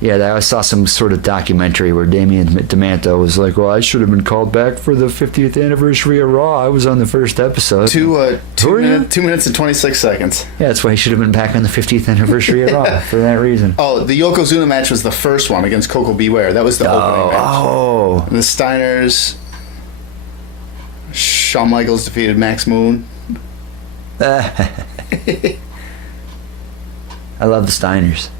Yeah, I saw some sort of documentary where Damian DeManto was like, well, I should have been called back for the 50th anniversary of Raw. I was on the first episode. 2 minutes and 26 seconds. Yeah, that's why he should have been back on the 50th anniversary of Raw for that reason. Oh, the Yokozuna match was the first one against Coco Beware. That was the opening match. Oh. And the Steiners, Shawn Michaels defeated Max Moon. I love the Steiners.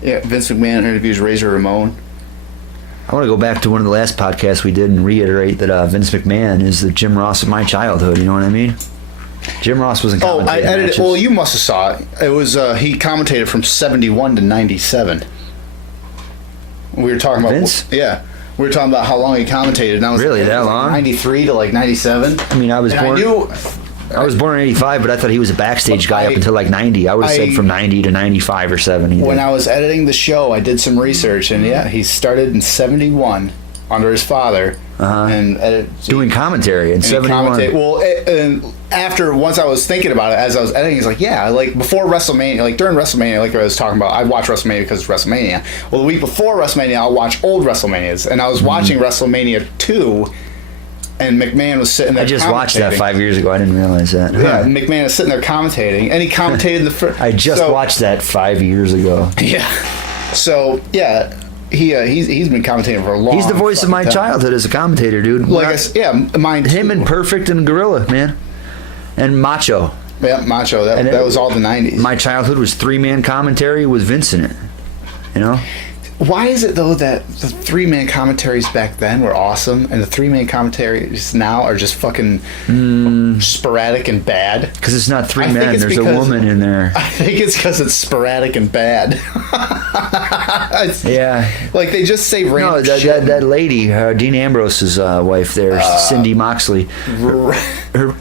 Yeah, Vince McMahon interviews Razor Ramon. I want to go back to one of the last podcasts we did and reiterate that Vince McMahon is the Jim Ross of my childhood. You know what I mean? Jim Ross wasn't commentating. I edited. Matches. Well, you must have saw it. It was he commentated from 71 to 97. We were talking about Vince. Yeah, we were talking about how long he commentated. And I was really that long? 93 to like 97. I mean, I was born in 85, but I thought he was a backstage guy up until like 90. I would have said from 90 to 95 or 70. When I was editing the show, I did some research, and yeah, he started in 71 under his father. And doing commentary in 71. And once I was thinking about it, as I was editing, he's like, yeah, like before WrestleMania, like during WrestleMania, like I was talking about, I watch WrestleMania because it's WrestleMania. Well, the week before WrestleMania, I'll watch old WrestleManias, and I was watching WrestleMania 2, and McMahon was sitting there. I just watched that 5 years ago. I didn't realize that. Yeah, McMahon is sitting there commentating, and he commentated the first. I just watched that 5 years ago. Yeah. So yeah. He's been commentating for a long. He's the voice of my childhood as a commentator, dude. Like mine too. Him and Perfect and Gorilla, man, and Macho. Yeah, Macho. That was all the 90s. My childhood was 3-man commentary with Vince in it. You know? Why is it, though, that the 3-man commentaries back then were awesome, and the 3-man commentaries now are just fucking sporadic and bad? Because it's not 3 I think men. it's There's a because- woman in there. I think it's because it's sporadic and bad. Yeah. Like, they just say No, random shit. that lady, Dean Ambrose's wife there, Cindy Moxley,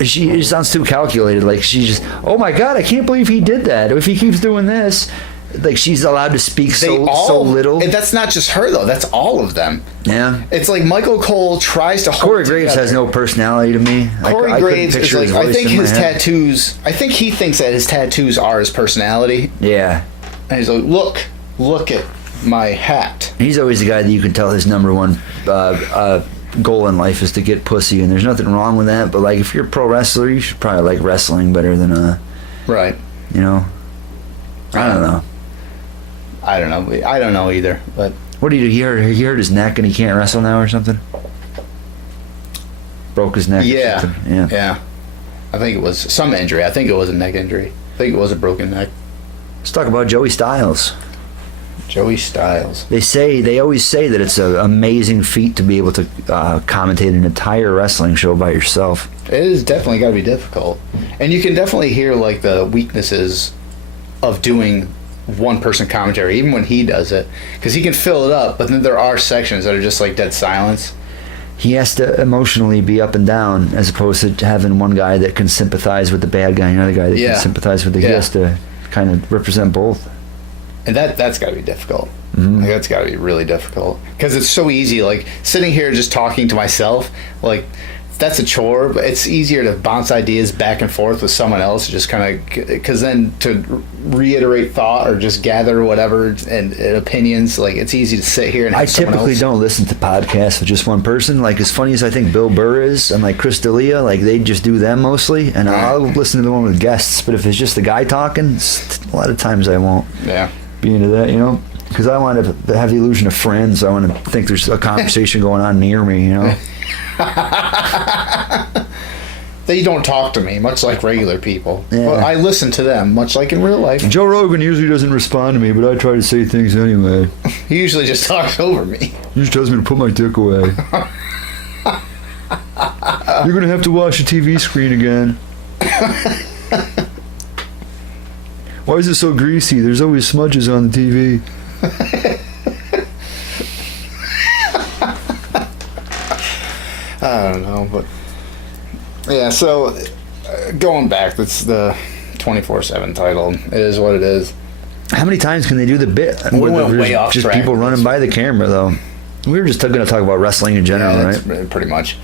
she sounds too calculated. Like, she just, oh my God, I can't believe he did that. If he keeps doing this, like, she's allowed to speak so little. And that's not just her, though. That's all of them. Yeah. It's like Michael Cole tries to hold Corey it Graves together. has no personality to me. Corey I couldn't Graves is picture like, his I voice think in my his head. tattoos, I think he thinks that his tattoos are his personality. Yeah. And he's like, look at my hat. He's always the guy that you can tell his number one goal in life is to get pussy, and there's nothing wrong with that. But, like, if you're a pro wrestler, you should probably like wrestling better than, Right. you know, I don't know. I don't know either. But What did he hurt? He hurt his neck and he can't wrestle now or something? Broke his neck or something? Yeah. I think it was some injury. I think it was a neck injury. I think it was a broken neck. Let's talk about Joey Styles. Joey Styles. They always say that it's an amazing feat to be able to commentate an entire wrestling show by yourself. It is definitely got to be difficult. And you can definitely hear, like, the weaknesses of doing one-person commentary, even when he does it. Because he can fill it up, but then there are sections that are just, like, dead silence. He has to emotionally be up and down as opposed to having one guy that can sympathize with the bad guy and another guy that Yeah. can sympathize with the... He Yeah. has to kind of represent both. And that's got to be difficult. Like, that's got to be really difficult. Because it's so easy, like, sitting here just talking to myself, like, that's a chore, but it's easier to bounce ideas back and forth with someone else, just kind of, because then to reiterate thought or just gather whatever and opinions, like, it's easy to sit here and have I someone typically else. don't listen to podcasts with just one person. Like, as funny as I think Bill Burr is and like Chris D'Elia, like, they just do them mostly, and I'll listen to the one with guests. But if it's just the guy talking, a lot of times I won't Yeah. be into that, you know, because I want to have the illusion of friends. I want to think there's a conversation going on near me, you know. They don't talk to me, much like regular people. Yeah. But I listen to them, much like in real life. Joe Rogan usually doesn't respond to me, but I try to say things anyway. He usually just talks over me. He just tells me to put my dick away. You're gonna have to wash the TV screen again. Why is it so greasy? There's always smudges on the TV. I don't know, but yeah. So going back, that's the 24/7 title. It is what it is. How many times can they do the bit? We where went there's way off just track people with running this by the camera, though. We were just going to talk about wrestling in general, Yeah, right? that's pretty much.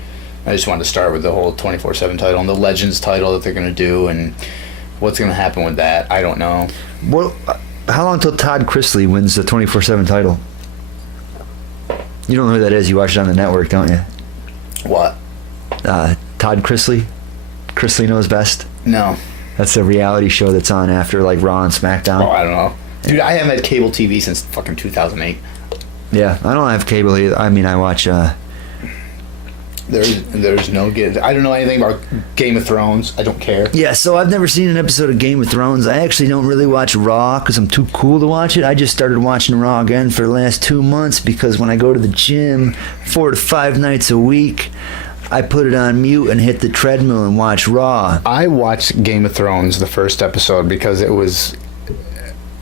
I just wanted to start with the whole 24/7 title and the Legends title that they're going to do and what's going to happen with that. I don't know. Well, how long till Todd Chrisley wins the 24/7 title? You don't know who that is. You watch it on the network, don't you? What? Todd Chrisley. Chrisley Knows Best. No. That's a reality show that's on after like Raw and SmackDown. Oh, I don't know. Dude, I haven't had cable TV since fucking 2008. Yeah, I don't have cable either. I mean, I watch. There's no good. I don't know anything about Game of Thrones. I don't care. Yeah, so I've never seen an episode of Game of Thrones. I actually don't really watch Raw because I'm too cool to watch it. I just started watching Raw again for the last 2 months because when I go to the gym 4 to 5 nights a week, I put it on mute and hit the treadmill and watch Raw. I watched Game of Thrones, the first episode, because it was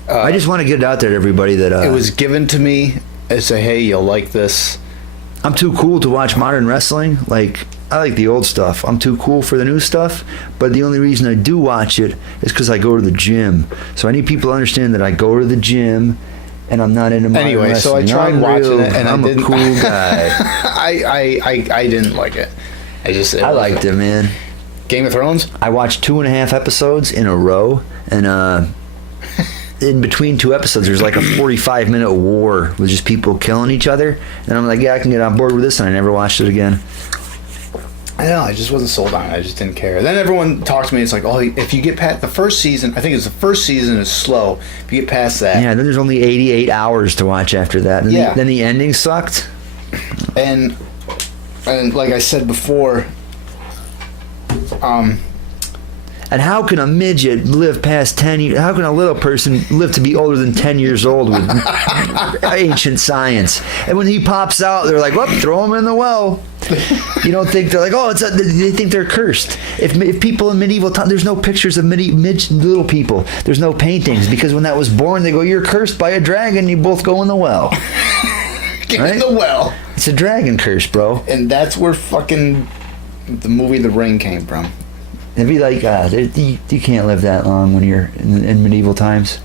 I just want to get it out there to everybody that it was given to me as a, hey, you'll like this. I'm too cool to watch modern wrestling. Like, I like the old stuff. I'm too cool for the new stuff. But the only reason I do watch it is because I go to the gym. So I need people to understand that I go to the gym and I'm not into modern Anyway, so I wrestling. tried I'm watching it and I'm I a didn't. cool guy. I didn't like it. I liked it, man. Game of Thrones? I watched 2.5 episodes in a row, and in between 2 episodes, there's like a 45-minute war with just people killing each other. And I'm like, yeah, I can get on board with this, and I never watched it again. I don't know, I just wasn't sold on it. I just didn't care. Then everyone talked to me. It's like, oh, if you get past the first season, I think it's the first season is slow. If you get past that, Yeah, then there's only 88 hours to watch after that. And Yeah. then the ending sucked. and like I said before, And how can a midget live past 10 years? How can a little person live to be older than 10 years old with ancient science? And when he pops out, they're like, well, throw him in the well. You don't think they're like, oh, they think they're cursed. If people in medieval times, there's no pictures of little people. There's no paintings because when that was born, they go, you're cursed by a dragon. You both go in the well. Get in the well. It's a dragon curse, bro. And that's where fucking the movie The Ring came from. It'd be like, you can't live that long when you're in medieval times.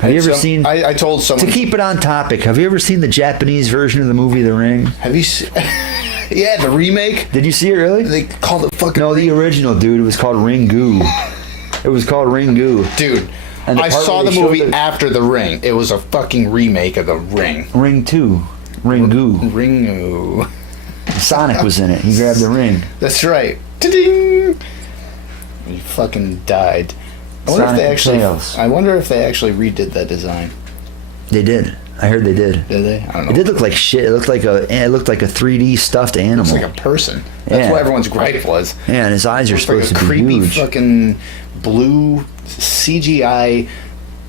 Have you ever seen... I told someone... To keep it on topic, have you ever seen the Japanese version of the movie The Ring? Have you seen... Yeah, the remake. Did you see it, really? They called it fucking... No, the original, dude. It was called Ringu. It was called Ringu. Dude, I saw the movie after The Ring. It was a fucking remake of The Ring. Ring 2. Ringu. Ringu. Sonic was in it. He grabbed the ring. That's right. Ta-ding! He fucking died. I wonder if they actually redid that design. They did. I heard they did. Did they? I don't know. It did look like shit. It looked like a 3D stuffed animal. It looks like a person. That's what everyone's gripe was. Yeah, and his eyes are supposed to be creepy huge. Fucking blue CGI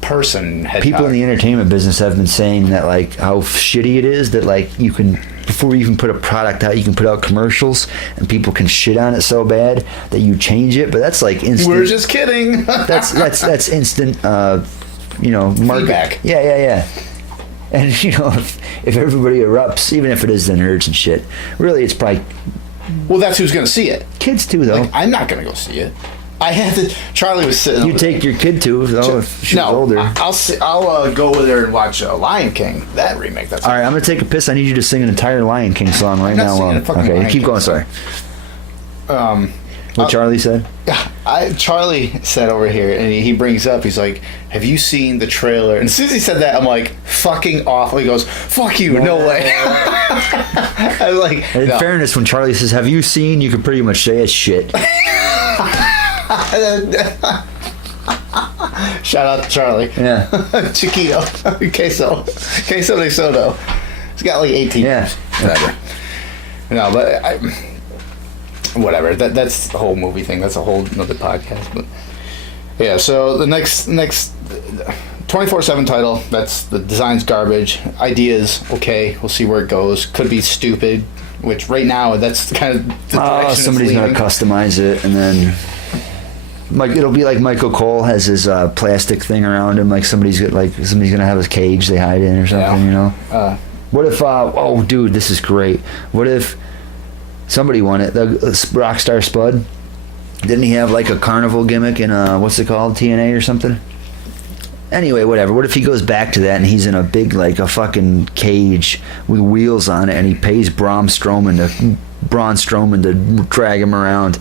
person. People in the entertainment business have been saying that, like, how shitty it is that, like, you can, before you even put a product out, you can put out commercials and people can shit on it so bad that you change it. But that's like instant. We're just kidding. that's instant. Feedback. Yeah. And if everybody erupts, even if it is the nerds and shit, really it's probably. Well, that's who's going to see it. Kids too, though. Like, I'm not going to go see it. I had to. Charlie was sitting. You take your kid to, though, if she's older. I'll go with her and watch Lion King, that remake. That's all right. I'm gonna take a piss. I need you to sing an entire Lion King song right now. Okay, keep going. Sorry. What Charlie said? Charlie said over here, and he brings up. He's like, "Have you seen the trailer?" And as soon as he said that, I'm like, "Fucking awful." He goes, "Fuck you, no way." I was like, in fairness, when Charlie says, "Have you seen?" you can pretty much say it's shit. Shout out to Charlie. Yeah. Chiquito. Queso de Soto. He's got like 18. Yeah. Whatever. No, but whatever. That's the whole movie thing. That's a whole another podcast. But yeah, so the next 24/7 title, that's the design's garbage. Ideas, okay, we'll see where it goes. Could be stupid, which right now that's kind of the direction somebody's gonna customize it, and then it'll be like Michael Cole has his plastic thing around him, like somebody's gonna have his cage they hide in or something, What if oh dude, this is great. What if somebody won it, the Rockstar Spud, didn't he have like a carnival gimmick in what's it called, TNA or something? Anyway, whatever. What if he goes back to that and he's in a big, like a fucking cage with wheels on it, and he pays Braun Strowman to drag him around?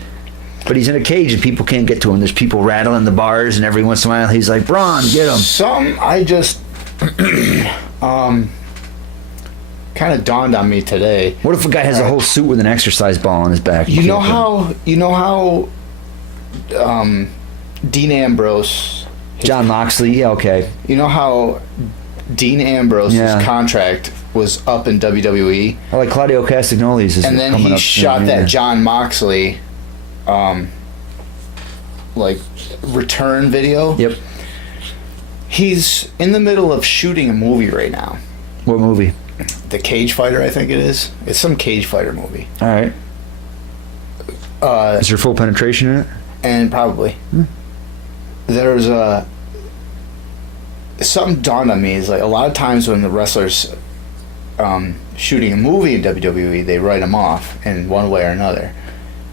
But he's in a cage and people can't get to him. There's people rattling the bars, and every once in a while he's like, "Braun, get him." I just kind of dawned on me today. What if a guy has a whole suit with an exercise ball on his back? You know how Dean Ambrose, John Moxley, yeah, okay. You know how Dean Ambrose's contract was up in WWE? I like Claudio Castagnoli's is and then coming he up shot soon, that John Moxley like return video. Yep. He's in the middle of shooting a movie right now. What movie? The Cage Fighter, I think it is. It's some cage fighter movie. All right. Is there full penetration in it? And probably. There's something dawned on me is like a lot of times when the wrestlers shooting a movie in WWE, they write them off in one way or another.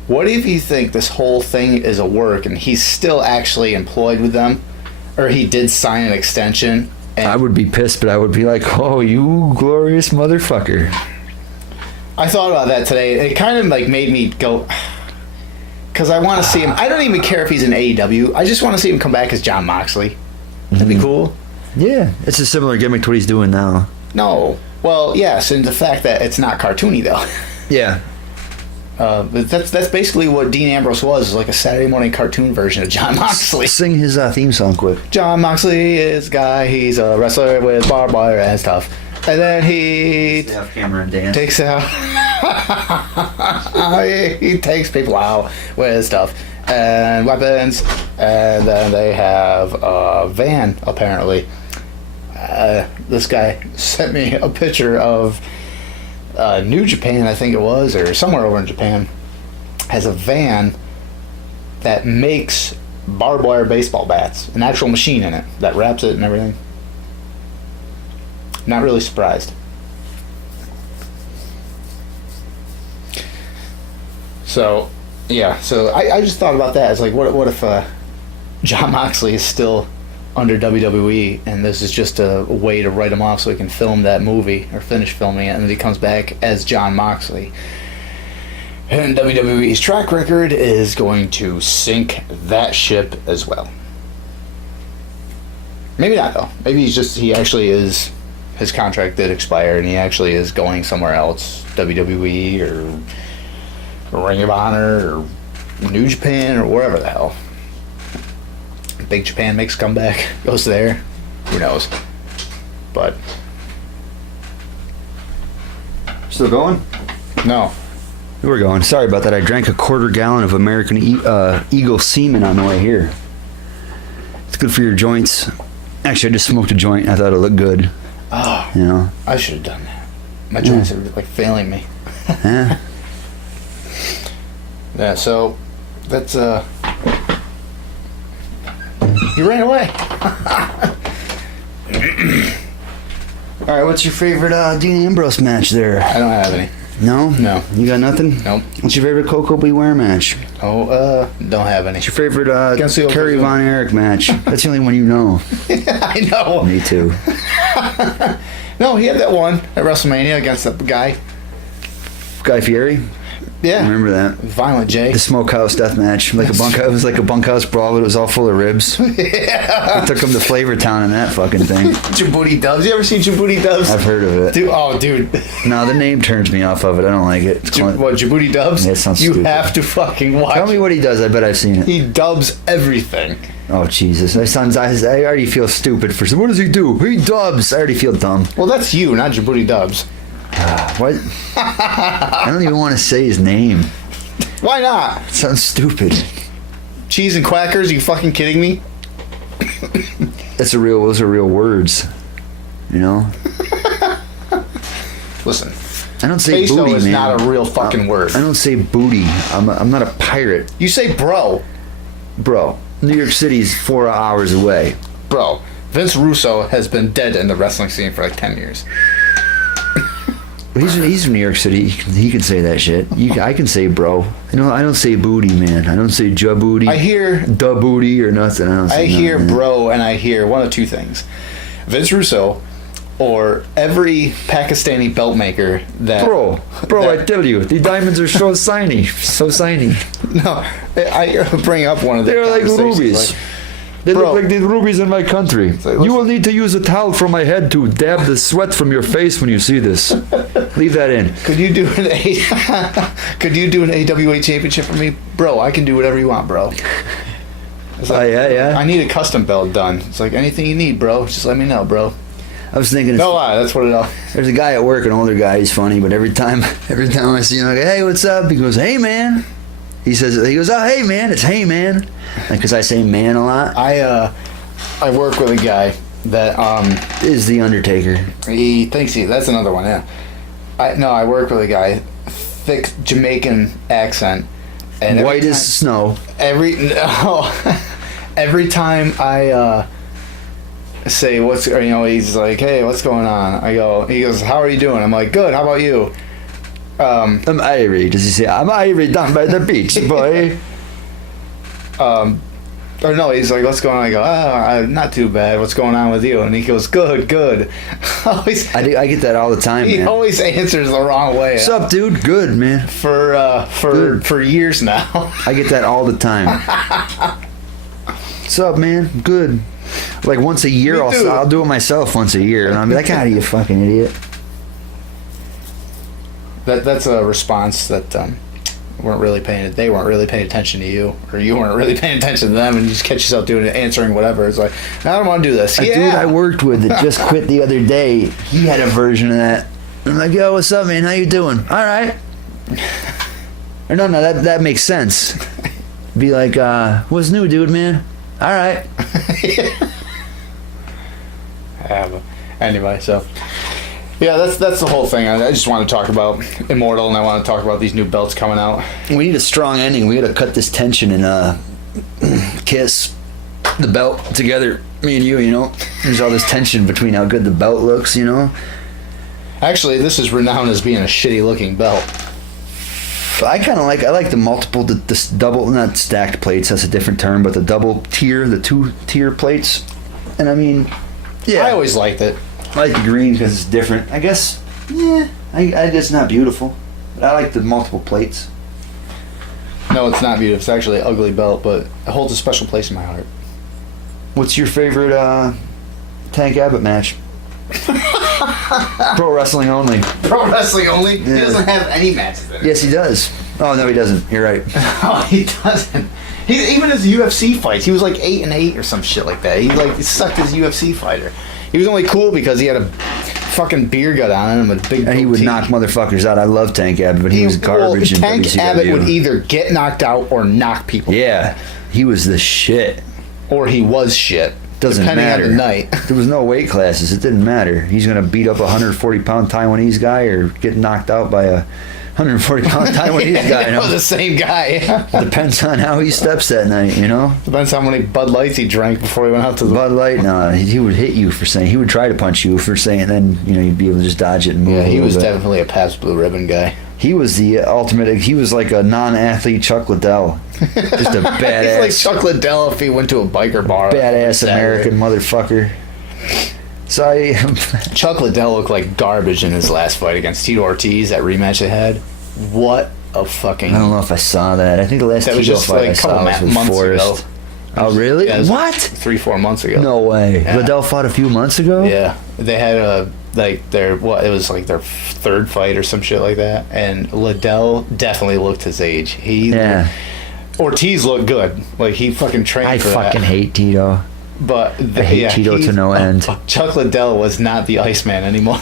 What if you think this whole thing is a work and he's still actually employed with them, or he did sign an extension? I would be pissed, but I would be like, "Oh, you glorious motherfucker." I thought about that today. It kind of like made me go, because I want to see him. I don't even care if he's in AEW. I just want to see him come back as John Moxley. That'd be cool. Yeah, it's a similar gimmick to what he's doing now. No. Well, yes, and the fact that it's not cartoony, though. Yeah. But that's basically what Dean Ambrose was, like a Saturday morning cartoon version of John Moxley. Sing his theme song quick. John Moxley is a guy, he's a wrestler with barbed wire and stuff. And then he takes out... he takes people out with stuff. and weapons, and then they have a van, apparently. This guy sent me a picture of New Japan, I think it was, or somewhere over in Japan, has a van that makes barbed wire baseball bats. An actual machine in it that wraps it and everything. Not really surprised. So, yeah. So I just thought about that. It's like, what if Jon Moxley is still under WWE and this is just a way to write him off so he can film that movie or finish filming it, and then he comes back as Jon Moxley. And WWE's track record is going to sink that ship as well. Maybe not, though. Maybe he actually is, his contract did expire and he actually is going somewhere else. WWE or Ring of Honor or New Japan or wherever the hell. Big Japan makes a comeback, goes there. Who knows? But. Still going? No. We're going. Sorry about that. I drank a quarter gallon of American Eagle semen on the way here. It's good for your joints. Actually, I just smoked a joint. I thought it looked good. Oh. You know? I should have done that. My joints are like failing me. Yeah. Yeah, so that's you ran away. All right, what's your favorite Dean Ambrose match there? I don't have any. No? No. You got nothing? Nope. What's your favorite Coco Beware match? Oh, don't have any. What's your favorite Against the Kerry Yokozuna. Von Erich match? That's the only one you know. I know. Me too. No, he had that one at WrestleMania against that guy. Guy Fieri? Yeah. I remember that. Violent J. The smokehouse death match. Like it was like a bunkhouse brawl, but it was all full of ribs. Yeah. I took him to Flavor Town in that fucking thing. Djibouti Dubs. You ever seen Djibouti Dubs? I've heard of it. Dude. No, the name turns me off of it. I don't like it. What, Djibouti Dubs? Yeah, it sounds You stupid. have to fucking watch. Tell me what he does. I bet I've seen it. He dubs everything. Oh, Jesus. I already feel stupid for some. What does he do? He dubs. I already feel dumb. Well, that's you, not Djibouti Dubs. What? I don't even want to say his name. Why not? It sounds stupid. Cheese and quackers? Are you fucking kidding me? Those are real words. You know? Listen. I don't say Peso booty, is man. not a real fucking word. I don't say booty. I'm not a pirate. You say bro. Bro, New York City's 4 hours away. Bro. Vince Russo has been dead in the wrestling scene for like 10 years. But he's from New York City. He can say that shit. I can say bro. I don't say booty, man. I don't say ja booty. I hear da booty or nothing. I hear bro, and I hear one of two things: Vince Russo, or every Pakistani belt maker that Bro, I tell you, the diamonds are so shiny, so shiny. No, I bring up one of the. They're like conversations, rubies. like, They Bro. look like the rubies in my country. like, You listen- will need to use a towel from my head to dab the sweat from your face when you see this. Leave that in. Could you do an AWA championship for me, bro? I can do whatever you want, bro. It's like, yeah. I need a custom belt done. It's like anything you need, bro. Just let me know, bro. I was thinking, No lie, that's what it all. there's a guy at work, an older guy. He's funny, but every time I see him, I go, "Hey, what's up?" He goes, "Hey, man." He goes, "Oh, hey, man." It's "Hey, man," because I say "man" a lot. I work with a guy that Is the Undertaker? he thinks that's another one, yeah. I work with a guy, thick Jamaican accent, and White as snow. every time I say he's like, "Hey, what's going on?" He goes, "How are you doing?" I'm like, "Good, how about you?" I'm Irie. Does he say, "I'm Irie down by the beach, boy"? Or no, he's like, "What's going on?" I go, not too bad. What's going on with you?" And he goes, "Good." Always, I get that all the time, he man. always answers the wrong way. What's up, dude? Good, man. For years now. I get that all the time. What's up, man? Good. Like once a year, Me too. I'll do it myself once a year, and I'll be like, "God, you fucking idiot." That's a response that they weren't really paying attention to you, or you weren't really paying attention to them, and you just catch yourself answering whatever. It's like, I don't want to do this. A dude I worked with that just quit the other day, he had a version of that. I'm like, "Yo, what's up, man? How you doing?" "All right." Or no, that makes sense. Be like, what's new, dude, man? All right. Anyway, so yeah, that's the whole thing. I just want to talk about Immortal, and I want to talk about these new belts coming out. We need a strong ending. We got to cut this tension and kiss the belt together. Me and you, you know. There's all this tension between how good the belt looks, you know. Actually, this is renowned as being a shitty looking belt. I like the multiple, this double, not stacked plates, that's a different term, but the double tier, the 2-tier plates. And I mean, yeah. I always liked it. I like the green because it's different. I guess, yeah, it's not beautiful. But I like the multiple plates. No, it's not beautiful. It's actually an ugly belt, but it holds a special place in my heart. What's your favorite Tank Abbott match? Pro wrestling only. Pro wrestling only? Yeah. He doesn't have any matches in it. Yes, he does. Oh, no, he doesn't. You're right. No, he doesn't. Even his UFC fights, he was like 8-8 or some shit like that. He sucked his UFC fighter. He was only cool because he had a fucking beer gut on him, a big And he would knock motherfuckers out. I love Tank Abbott, but he was garbage in Tank WCW. Abbott would either get knocked out or knock people. Yeah, he was the shit. Or he was shit. Doesn't depending matter. on the night. There was no weight classes. It didn't matter. He's going to beat up a 140-pound Taiwanese guy or get knocked out by a 140-pound Taiwanese guy. You know? The same guy. Depends on how he steps that night, you know? Depends how many Bud Lights he drank before he went out to the... Bud Light, no. He would hit you for saying... He would try to punch you for saying... Then, you know, you'd be able to just dodge it and move. Yeah, he was bit. definitely a Pabst Blue Ribbon guy. He was the ultimate... He was like a non-athlete Chuck Liddell. Just a badass... He's like Chuck Liddell if he went to a biker bar. Badass American motherfucker. So Chuck Liddell looked like garbage in his last fight against Tito Ortiz, that rematch they had. What a fucking... I don't know if I saw that. I think the last that was Tito just fight like I a couple saw was with months Forrest. ago. Oh, really? Yeah, it was what? 3-4 months ago. No way. Yeah. Liddell fought a few months ago? Yeah. They had a... Like it was like their third fight or some shit like that, and Liddell definitely looked his age. Ortiz looked good, like he fucking trained. I for fucking that. hate Tito. But I hate Tito to no end. Chuck Liddell was not the Iceman anymore.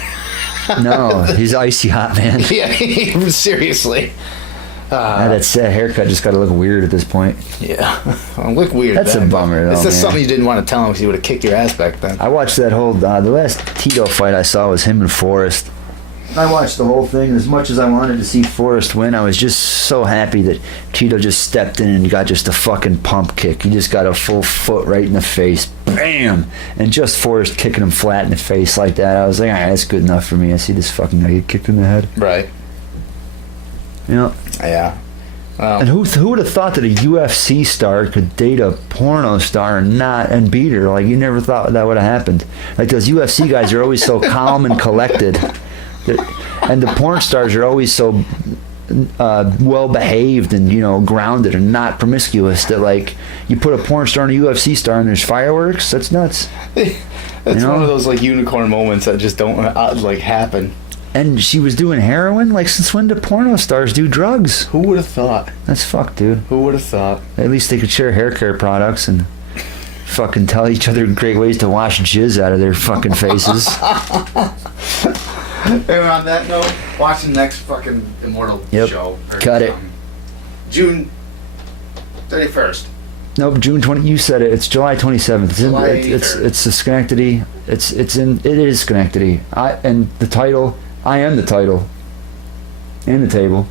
No, he's icy hot, man. Yeah, seriously. That haircut just got to look weird at this point. Yeah, look weird. That's then, a bummer, though. It's just man. something you didn't want to tell him because he would have kicked your ass back then. I watched that whole the last Tito fight I saw was him and Forrest. I watched the whole thing. As much as I wanted to see Forrest win, I was just so happy that Tito just stepped in and got just a fucking pump kick. He just got a full foot right in the face. Bam! And just Forrest kicking him flat in the face like that. I was like, all right, that's good enough for me. I see this fucking guy get kicked in the head. Right. You know? Yeah. And who would have thought that a UFC star could date a porno star and beat her? Like, you never thought that would have happened. Like, those UFC guys are always so calm and collected. And the porn stars are always so well behaved and, you know, grounded and not promiscuous that, like, you put a porn star and a UFC star and there's fireworks. That's nuts. That's one of those like unicorn moments that just don't like happen. And she was doing heroin. Like, since when do porno stars do drugs? Who would have thought? That's fucked, dude. Who would have thought? At least they could share hair care products and fucking tell each other great ways to wash jizz out of their fucking faces. And on that note, watch the next fucking Immortal show. Cut it. June 31st. Nope, June 20. You said it. It's July 27th. It's Schenectady. It is Schenectady. And the title. I am the title. And the table.